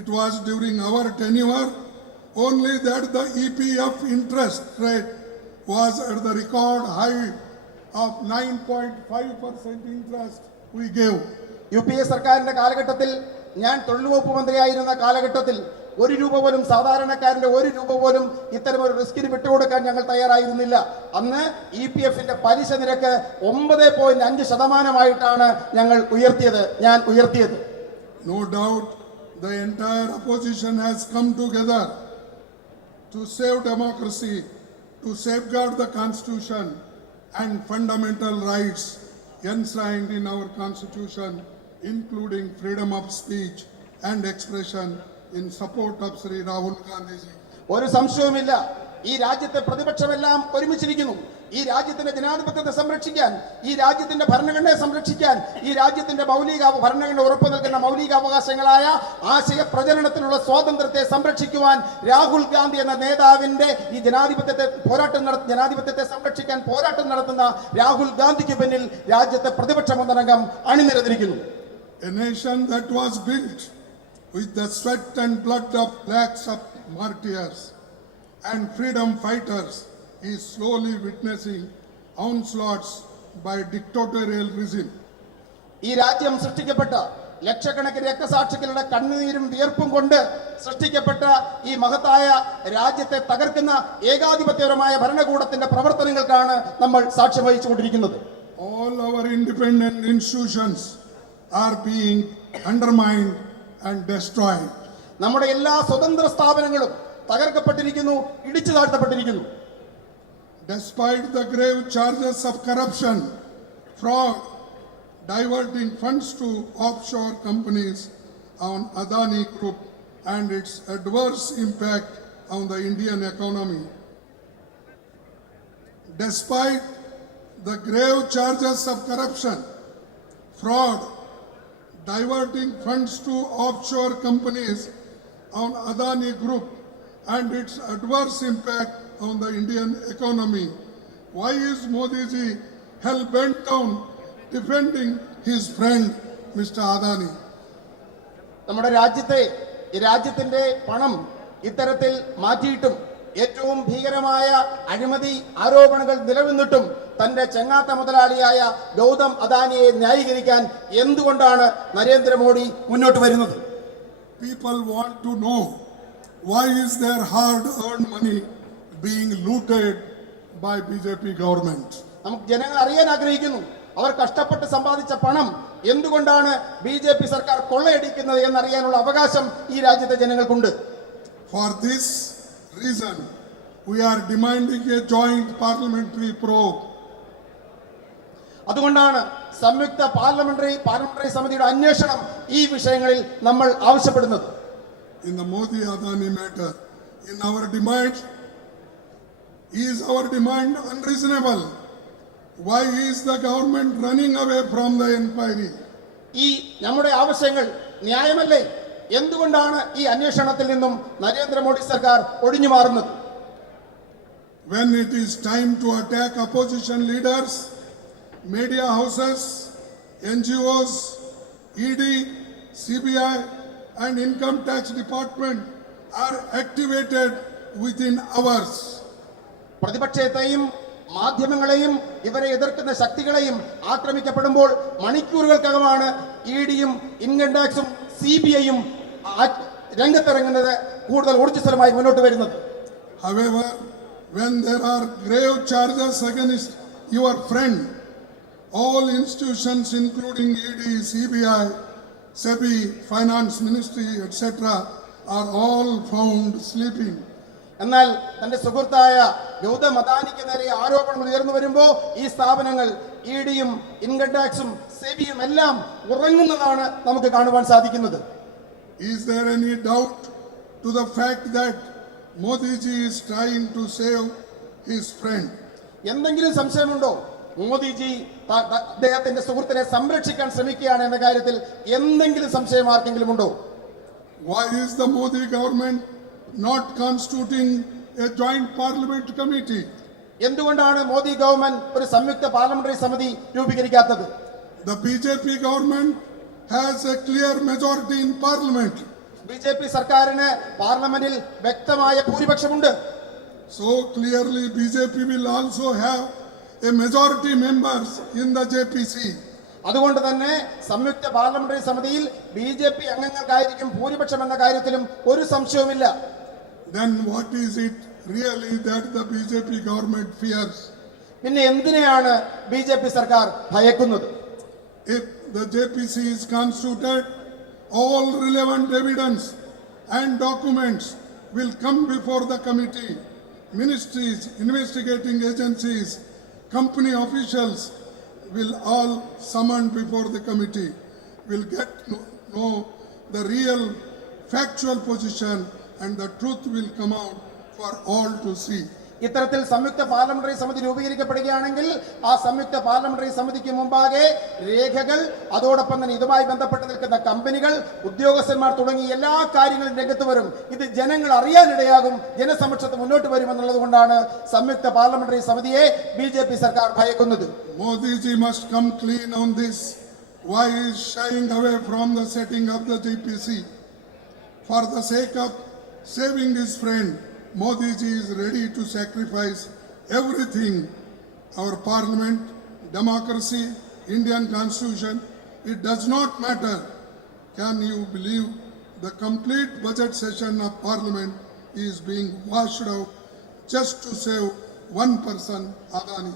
It was during our tenure only that the EPF interest rate was at the record high of 9.5% interest we gave. UPA സർക്കാരിന്റെ കാലഘട്ടത്തിൽ, ഞാൻ തൊഴിൽ വകുപ്പ് മന്ത്രിയായിരുന്ന കാലഘട്ടത്തിൽ, 1 രൂപ പോലും സാധാരണക്കാരന്റെ 1 രൂപ പോലും ഇത്തരമൊരു റിസ്കിന് വിട്ടുകൊടുക്കാൻ ഞങ്ങൾ തയ്യാറായിരുന്നില്ല. അന്ന് EPFന്റെ പലിശ നിരക്ക് 9.5% ഞാൻ ഉയർത്തിയത്. No doubt the entire opposition has come together to save democracy, to safeguard the Constitution and fundamental rights enshrined in our Constitution, including freedom of speech and expression, in support of Sri Rahul Gandhi ji. ഒരു സംശയവുമില്ല, ഈ രാജ്യത്തെ പ്രതിപക്ഷമെല്ലാം ഒരുമിച്ചിരിക്കുന്നു. ഈ രാജ്യത്തിന്റെ ജനാധിപത്യത്തെ സംരക്ഷിക്കാൻ, ഈ രാജ്യത്തിന്റെ ഭരണഘടനയെ സംരക്ഷിക്കാൻ, ഈ രാജ്യത്തിന്റെ ഭരണഘടന ഉറപ്പു നൽകുന്ന മൗലികാവകാശങ്ങളായ ആശയ പ്രചരണത്തിനുള്ള സ്വാതന്ത്ര്യത്തെ സംരക്ഷിക്കുവാൻ രാഹുൽ ഗാന്ധി എന്ന നേതാവിന്റെ ഈ ജനാധിപത്യത്തെ സംരക്ഷിക്കാൻ പോരാട്ടം നടത്തുന്ന രാഹുൽ ഗാന്ധിക്ക് പിന്നിൽ രാജ്യത്തെ പ്രതിപക്ഷ ഒന്നടങ്കം അണിനിരന്നിരിക്കുന്നു. A nation that was built with the sweat and blood of lakhs of martyrs and freedom fighters is slowly witnessing onslaughts by dictatorial regime. ഈ രാജ്യം സൃഷ്ടിക്കപ്പെട്ട ലക്ഷക്കണക്കിന് രക്തസാക്ഷികളുടെ കണ്ണുനീരും വിയർപ്പും കൊണ്ട് സൃഷ്ടിക്കപ്പെട്ട ഈ മഹത്തായ രാജ്യത്തെ തകർക്കുന്ന ഏകാധിപത്യപരമായ ഭരണകൂടത്തിന്റെ പ്രവർത്തനങ്ങൾക്കാണ് നമ്മൾ സാക്ഷ്യം വഹിച്ചുകൊണ്ടിരിക്കുന്നത്. All our independent institutions are being undermined and destroyed. നമ്മുടെ എല്ലാ സ്വതന്ത്ര സ്ഥാപനങ്ങളും തകർക്കപ്പെട്ടിരിക്കുന്നു, ഇടിച്ചു താഴ്ത്തപ്പെട്ടിരിക്കുന്നു. Despite the grave charges of corruption, fraud, diverting funds to offshore companies on Adani Group and its adverse impact on the Indian economy. Despite the grave charges of corruption, fraud, diverting funds to offshore companies on Adani Group and its adverse impact on the Indian economy, why is Modi ji hell-bent on defending his friend Mr. Adani. നമ്മുടെ രാജ്യത്തിന്റെ പണം ഇത്തരത്തിൽ മാറ്റിയിട്ടും ഏറ്റവും ഭീകരമായ അഴിമതി ആരോപണങ്ങൾ നിലനിന്നിട്ടും തന്റെ ചെങ്ങാത്ത മുതലാളിയായ ഗൗതം അദാനിയെ ന്യായീകരിക്കാൻ എന്തുകൊണ്ടാണ് നരേന്ദ്രമോദി മുന്നോട്ട് വരുന്നത്? People want to know why is their hard-earned money being looted by BJP government. നമുക്ക് ജനങ്ങൾ അറിയാൻ ആഗ്രഹിക്കുന്നു, അവർ കഷ്ടപ്പെട്ട് സമ്പാദിച്ച പണം എന്തുകൊണ്ടാണ് BJP സർക്കാർ കൊള്ളയടിക്കുന്നത് എന്നറിയാനുള്ള അവകാശം ഈ രാജ്യത്തെ ജനങ്ങൾക്കുണ്ട്. For this reason, we are demanding a joint parliamentary probe. അതുകൊണ്ടാണ് സംയുക്ത പാർലമെന്ററി സമിതിയുടെ അന്വേഷണം ഈ വിഷയങ്ങളിൽ നമ്മൾ ആവശ്യപ്പെടുന്നത്. In the Modi Adani matter, in our demand, is our demand unreasonable? Why is the government running away from the inquiry? ഈ നമ്മുടെ ആവശ്യങ്ങൾ ന്യായമല്ലേ? എന്തുകൊണ്ടാണ് ഈ അന്വേഷണത്തിൽ നിന്നും നരേന്ദ്രമോദി സർക്കാർ ഒഴിഞ്ഞു മാറുന്നത്? When it is time to attack opposition leaders, media houses, NGOs, ED, CBI and income tax department are activated within hours. പ്രതിപക്ഷത്തെയും മാധ്യമങ്ങളെയും ഇവരെ എതിർക്കുന്ന ശക്തികളെയും ആക്രമിക്കപ്പെടുമ്പോൾ മണിക്കൂറുകൾക്കകമാണ് ഇഡിയും ഇൻകം ടാക്സും CBIയും രംഗത്തിറങ്ങുന്നത്, കൂടുതൽ ഊർജ്ജസ്വലമായി മുന്നോട്ട് വരുന്നത്. However, when there are grave charges against your friend, all institutions including ED, CBI, SEBI, Finance Ministry, etc. are all found sleeping. എന്നാൽ തന്റെ സുഹൃത്തായ ഗൗതം അദാനിക്ക് നേരെ ആരോപണങ്ങൾ ഉയർന്നു വരുമ്പോൾ ഈ സ്ഥാപനങ്ങൾ ഇഡിയും ഇൻകം ടാക്സും സെബിയും എല്ലാം ഉറങ്ങുന്നതാണ് നമുക്ക് കാണുവാൻ സാധിക്കുന്നത്. Is there any doubt to the fact that Modi ji is trying to save his friend? എന്തെങ്കിലും സംശയമുണ്ടോ? മോദിജി അദ്ദേഹത്തിന്റെ സുഹൃത്തിനെ സംരക്ഷിക്കാൻ ശ്രമിക്കുകയാണ് എന്ന കാര്യത്തിൽ എന്തെങ്കിലും സംശയം ആർക്കെങ്കിലും ഉണ്ടോ? Why is the Modi government not constituting a joint parliament committee? എന്തുകൊണ്ടാണ് മോദി ഗവൺമെന്റ് ഒരു സംയുക്ത പാർലമെന്ററി സമിതി രൂപീകരിക്കാത്തത്? The BJP government has a clear majority in parliament. BJP സർക്കാരിന് പാർലമെന്റിൽ വ്യക്തമായ ഭൂരിപക്ഷമുണ്ട്. So clearly BJP will also have a majority members in the JPC. അതുകൊണ്ട് തന്നെ സംയുക്ത പാർലമെന്ററി സമിതിയിൽ BJP അംഗങ്ങൾക്കായിരിക്കും ഭൂരിപക്ഷം എന്ന കാര്യത്തിലും ഒരു സംശയവുമില്ല. Then what is it really that the BJP government fears? പിന്നെ എന്തിനെയാണ് BJP സർക്കാർ ഭയക്കുന്നത്? If the JPC is constituted, all relevant evidence and documents will come before the committee. Ministries, investigating agencies, company officials will all summoned before the committee, will get to know the real factual position and the truth will come out for all to see. ഇത്തരത്തിൽ സംയുക്ത parliamentary സമിതി രൂപീകരിക്കപ്പെടുകയാണെങ്കിൽ ആ സംയുക്ത parliamentary സമിതിക്ക് മുമ്പാകെ രേഖകൾ, അതോടൊപ്പം തന്നെ ഇതുമായി ബന്ധപ്പെട്ട് നിൽക്കുന്ന കമ്പനികൾ, ഉദ്യോഗസ്ഥന്മാർ തുടങ്ങി എല്ലാ കാര്യങ്ങളും രംഗത്ത് വരും. ഇത് ജനങ്ങൾ അറിയാനിടയാകും, ജനസമക്ഷത്ത് മുന്നോട്ട് വരുമെന്നുള്ളത് കൊണ്ടാണ് സംയുക്ത പാർലമെന്ററി സമിതിയെ BJP സർക്കാർ ഭയക്കുന്നത്. Modi ji must come clean on this. Why he is shying away from the setting of the JPC? For the sake of saving his friend, Modi ji is ready to sacrifice everything. Our parliament, democracy, Indian constitution, it does not matter. Can you believe the complete budget session of parliament is being washed out just to save one person, Adani?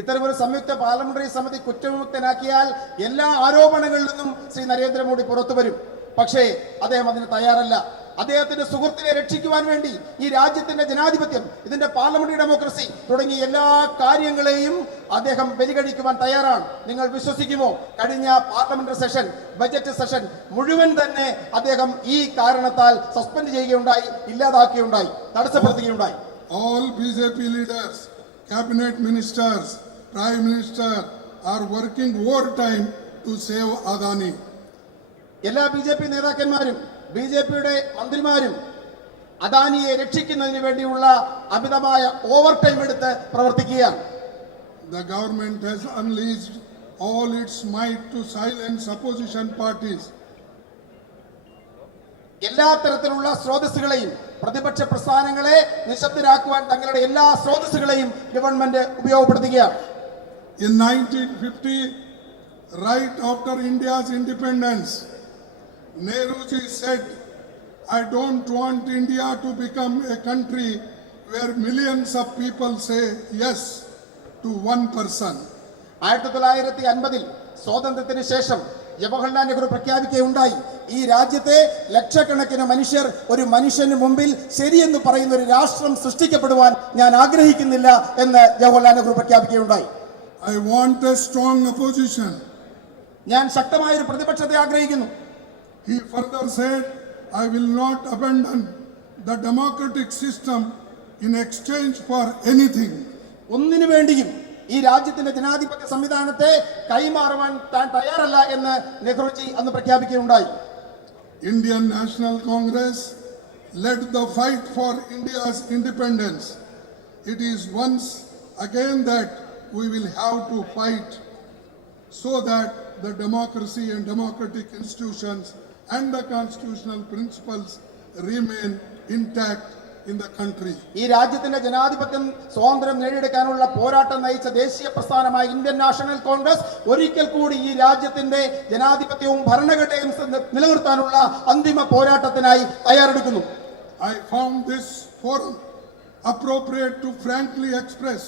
ഇത്തരമൊരു സംയുക്ത parliamentary സമിതി കുറ്റവിമുക്തനാക്കിയാൽ എല്ലാ ആരോപണങ്ങളിൽ നിന്നും ശ്രീ നരേന്ദ്രമോദി പുറത്തു വരും. പക്ഷേ അദ്ദേഹം അതിന് തയ്യാറല്ല. അദ്ദേഹത്തിന്റെ സുഹൃത്തിനെ രക്ഷിക്കുവാൻ വേണ്ടി ഈ രാജ്യത്തിന്റെ ജനാധിപത്യം, ഇതിന്റെ പാർലമെന്ററി ഡെമോക്രസി തുടങ്ങിയ എല്ലാ കാര്യങ്ങളെയും അദ്ദേഹം ബലികഴിക്കുവാൻ തയ്യാറാണ്. നിങ്ങൾ വിശ്വസിക്കുമോ? കഴിഞ്ഞ പാർലമെന്ററി സെഷൻ, ബജറ്റ് സെഷൻ മുഴുവൻ തന്നെ അദ്ദേഹം ഈ കാരണത്താൽ സസ്പെൻഡ് ചെയ്യുകയുണ്ടായി, ഇല്ലാതാക്കുകയുണ്ടായി, തടസ്സപ്പെടുത്തുകയുണ്ടായി. All BJP leaders, cabinet ministers, prime minister are working overtime to save Adani. എല്ലാ BJP നേതാക്കന്മാരും BJPയുടെ മന്ത്രിമാരും അദാനിയെ രക്ഷിക്കുന്നതിന് വേണ്ടിയുള്ള അമിതമായ ഓവർ ടൈം എടുത്ത് പ്രവർത്തിക്കുകയാണ്. The government has unleashed all its might to silence opposition parties. എല്ലാ തരത്തിലുള്ള സ്രോതസ്സുകളെയും പ്രതിപക്ഷ പ്രസ്ഥാനങ്ങളെ നിശബ്ദരാക്കുവാൻ തങ്ങളുടെ എല്ലാ സ്രോതസ്സുകളെയും government ഉപയോഗപ്പെടുത്തുകയാണ്. In 1950, right after India's independence, Nehruji said, I don't want India to become a country where millions of people say yes to one person. 1950 സ്വാതന്ത്ര്യത്തിന് ശേഷം ജവഹർലാൽ നെഹ്റു പ്രഖ്യാപിക്കുകയുണ്ടായി, ഈ രാജ്യത്തെ ലക്ഷക്കണക്കിന് മനുഷ്യർ ഒരു മനുഷ്യന് മുമ്പിൽ ശരിയെന്ന് പറയുന്ന ഒരു രാഷ്ട്രം സൃഷ്ടിക്കപ്പെടുവാൻ ഞാൻ ആഗ്രഹിക്കുന്നില്ല എന്ന് Jawaharlal Nehru പ്രഖ്യാപിക്കുകയുണ്ടായി. I want a strong opposition. ഞാൻ ശക്തമായ ഒരു പ്രതിപക്ഷത്തെ ആഗ്രഹിക്കുന്നു. He further said, I will not abandon the democratic system in exchange for anything. ഒന്നിനു വേണ്ടിയും ഈ രാജ്യത്തിന്റെ ജനാധിപത്യ സംവിധാനത്തെ കൈമാറുവാൻ താൻ തയ്യാറല്ല എന്ന് നെഹ്റുജി അന്ന് പ്രഖ്യാപിക്കുകയുണ്ടായി. Indian National Congress led the fight for India's independence. It is once again that we will have to fight so that the democracy and democratic institutions and the constitutional principles remain intact in the country. ഈ രാജ്യത്തിന്റെ ജനാധിപത്യം സ്വാതന്ത്ര്യം നേടിയെടുക്കാനുള്ള പോരാട്ടം നയിച്ച ദേശീയ പ്രസ്ഥാനമായ Indian National Congress ഒരിക്കൽ കൂടി ഈ രാജ്യത്തിന്റെ ജനാധിപത്യവും ഭരണഘടനയും നിലനിർത്താനുള്ള അന്തിമ പോരാട്ടത്തിനായി തയ്യാറെടുക്കുന്നു. I found this forum appropriate to frankly express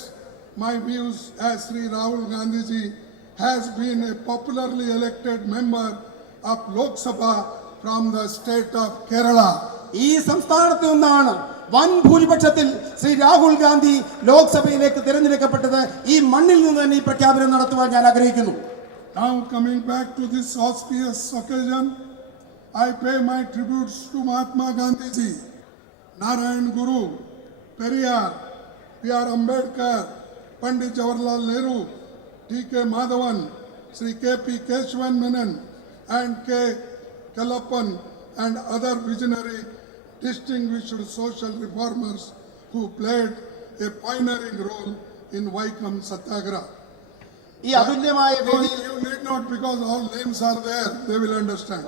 my views as Sri Rahul Gandhi ji has been a popularly elected member of Lok Sabha from the state of Kerala. ഈ സംസ്ഥാനത്ത് നിന്നാണ് വൻ ഭൂരിപക്ഷത്തിൽ ശ്രീ രാഹുൽ ഗാന്ധി ലോക്സഭയിലേക്ക് തിരഞ്ഞെടുക്കപ്പെട്ടത്. ഈ മണ്ണിൽ നിന്ന് തന്നെ ഈ പ്രഖ്യാപനം നടത്തുവാൻ ഞാൻ ആഗ്രഹിക്കുന്നു. Now coming back to this auspicious occasion, I pay my tributes to Mahatma Gandhi ji, Narayan Guru, Periyar, P.R. Ambedkar, Pandit Jawaharlal Nehru, T.K. Madhavan, Sri K.P. Keshwan Menon, and K. Kalappan, and other visionary distinguished social reformers who played a pioneering role in Vaikam Satyagraha. ഈ അതുല്യമായ വേദിയിൽ You need not, because all names are there, they will understand.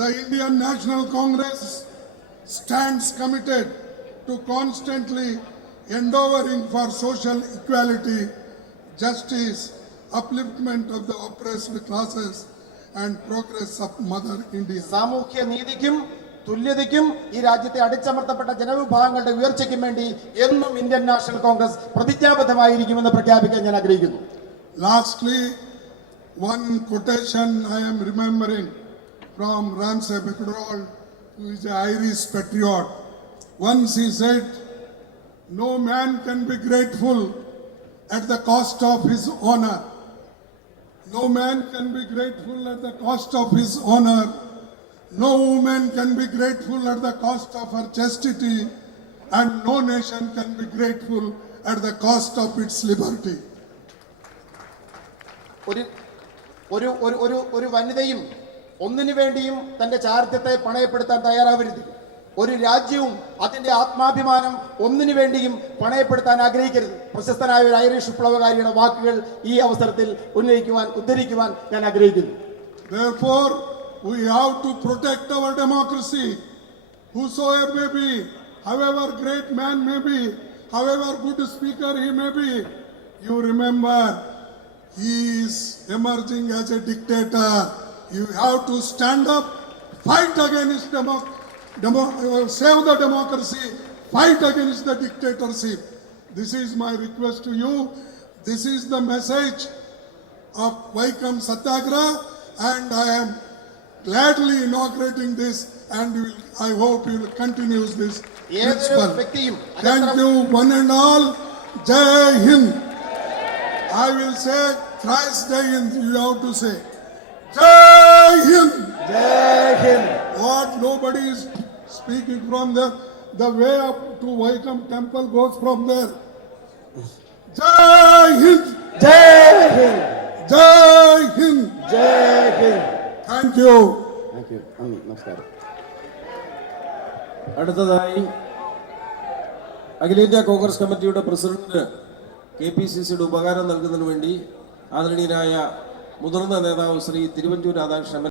The Indian National Congress stands committed to constantly endeavoring for social equality, justice, upliftment of the oppressed classes, and progress of Mother India. സാമൂഹ്യ നീതിക്കും തുല്യതയ്ക്കും ഈ രാജ്യത്തെ അടിച്ചമർത്തപ്പെട്ട ജനവിഭാഗങ്ങളുടെ ഉയർച്ചയ്ക്കും വേണ്ടി എന്നും Indian National Congress പ്രതിജ്ഞാബദ്ധമായിരിക്കുമെന്ന് പ്രഖ്യാപിക്കാൻ ഞാൻ ആഗ്രഹിക്കുന്നു. Lastly, one quotation I am remembering from Ramsay Becquerel, who is an Irish patriot. Once he said, no man can be grateful at the cost of his honor. No man can be grateful at the cost of his honor. No woman can be grateful at the cost of her chastity. And no nation can be grateful at the cost of its liberty. ഒരു വനിതയും ഒന്നിനു വേണ്ടിയും തന്റെ ചാരിത്രത്തെ പണയപ്പെടുത്താൻ തയ്യാറാവരുത്. ഒരു രാജ്യവും അതിന്റെ ആത്മാഭിമാനം ഒന്നിനു വേണ്ടിയും പണയപ്പെടുത്താൻ ആഗ്രഹിക്കരുത്. പ്രശസ്തനായ ഒരു ഐറിഷ് വിപ്ലവകാരിയുടെ വാക്കുകൾ ഈ അവസരത്തിൽ ഉദ്ധരിക്കുവാൻ ഞാൻ ആഗ്രഹിക്കുന്നു. Therefore, we have to protect our democracy. Whosoever may be, however great man may be, however good speaker he may be, you remember, he is emerging as a dictator. You have to stand up, fight against save the democracy, fight against the dictatorship. This is my request to you. This is the message of Vaikam Satyagraha, and I am gladly inaugurating this, and I hope you will continue this principle. Thank you, one and all. Jai Hind. I will say thrice Jai Hind. You have to say Jai Hind. Jai Hind. What nobody is speaking from there. The way up to Vaikam temple goes from there. Jai Hind. Jai Hind. Jai Hind. Jai Hind. Thank you. Thank you. നമസ്കാരം. അടുത്തതായി അഖിലേന്ത്യാ കോൺഗ്രസ് കമ്മിറ്റിയുടെ president KPCCയുടെ ഉപകാരം നൽകുന്നതിന് വേണ്ടി ആദരണീയനായ മുതിർന്ന നേതാവ് ശ്രീ തിരുവഞ്ചൂർ രാധാകൃഷ്ണൻ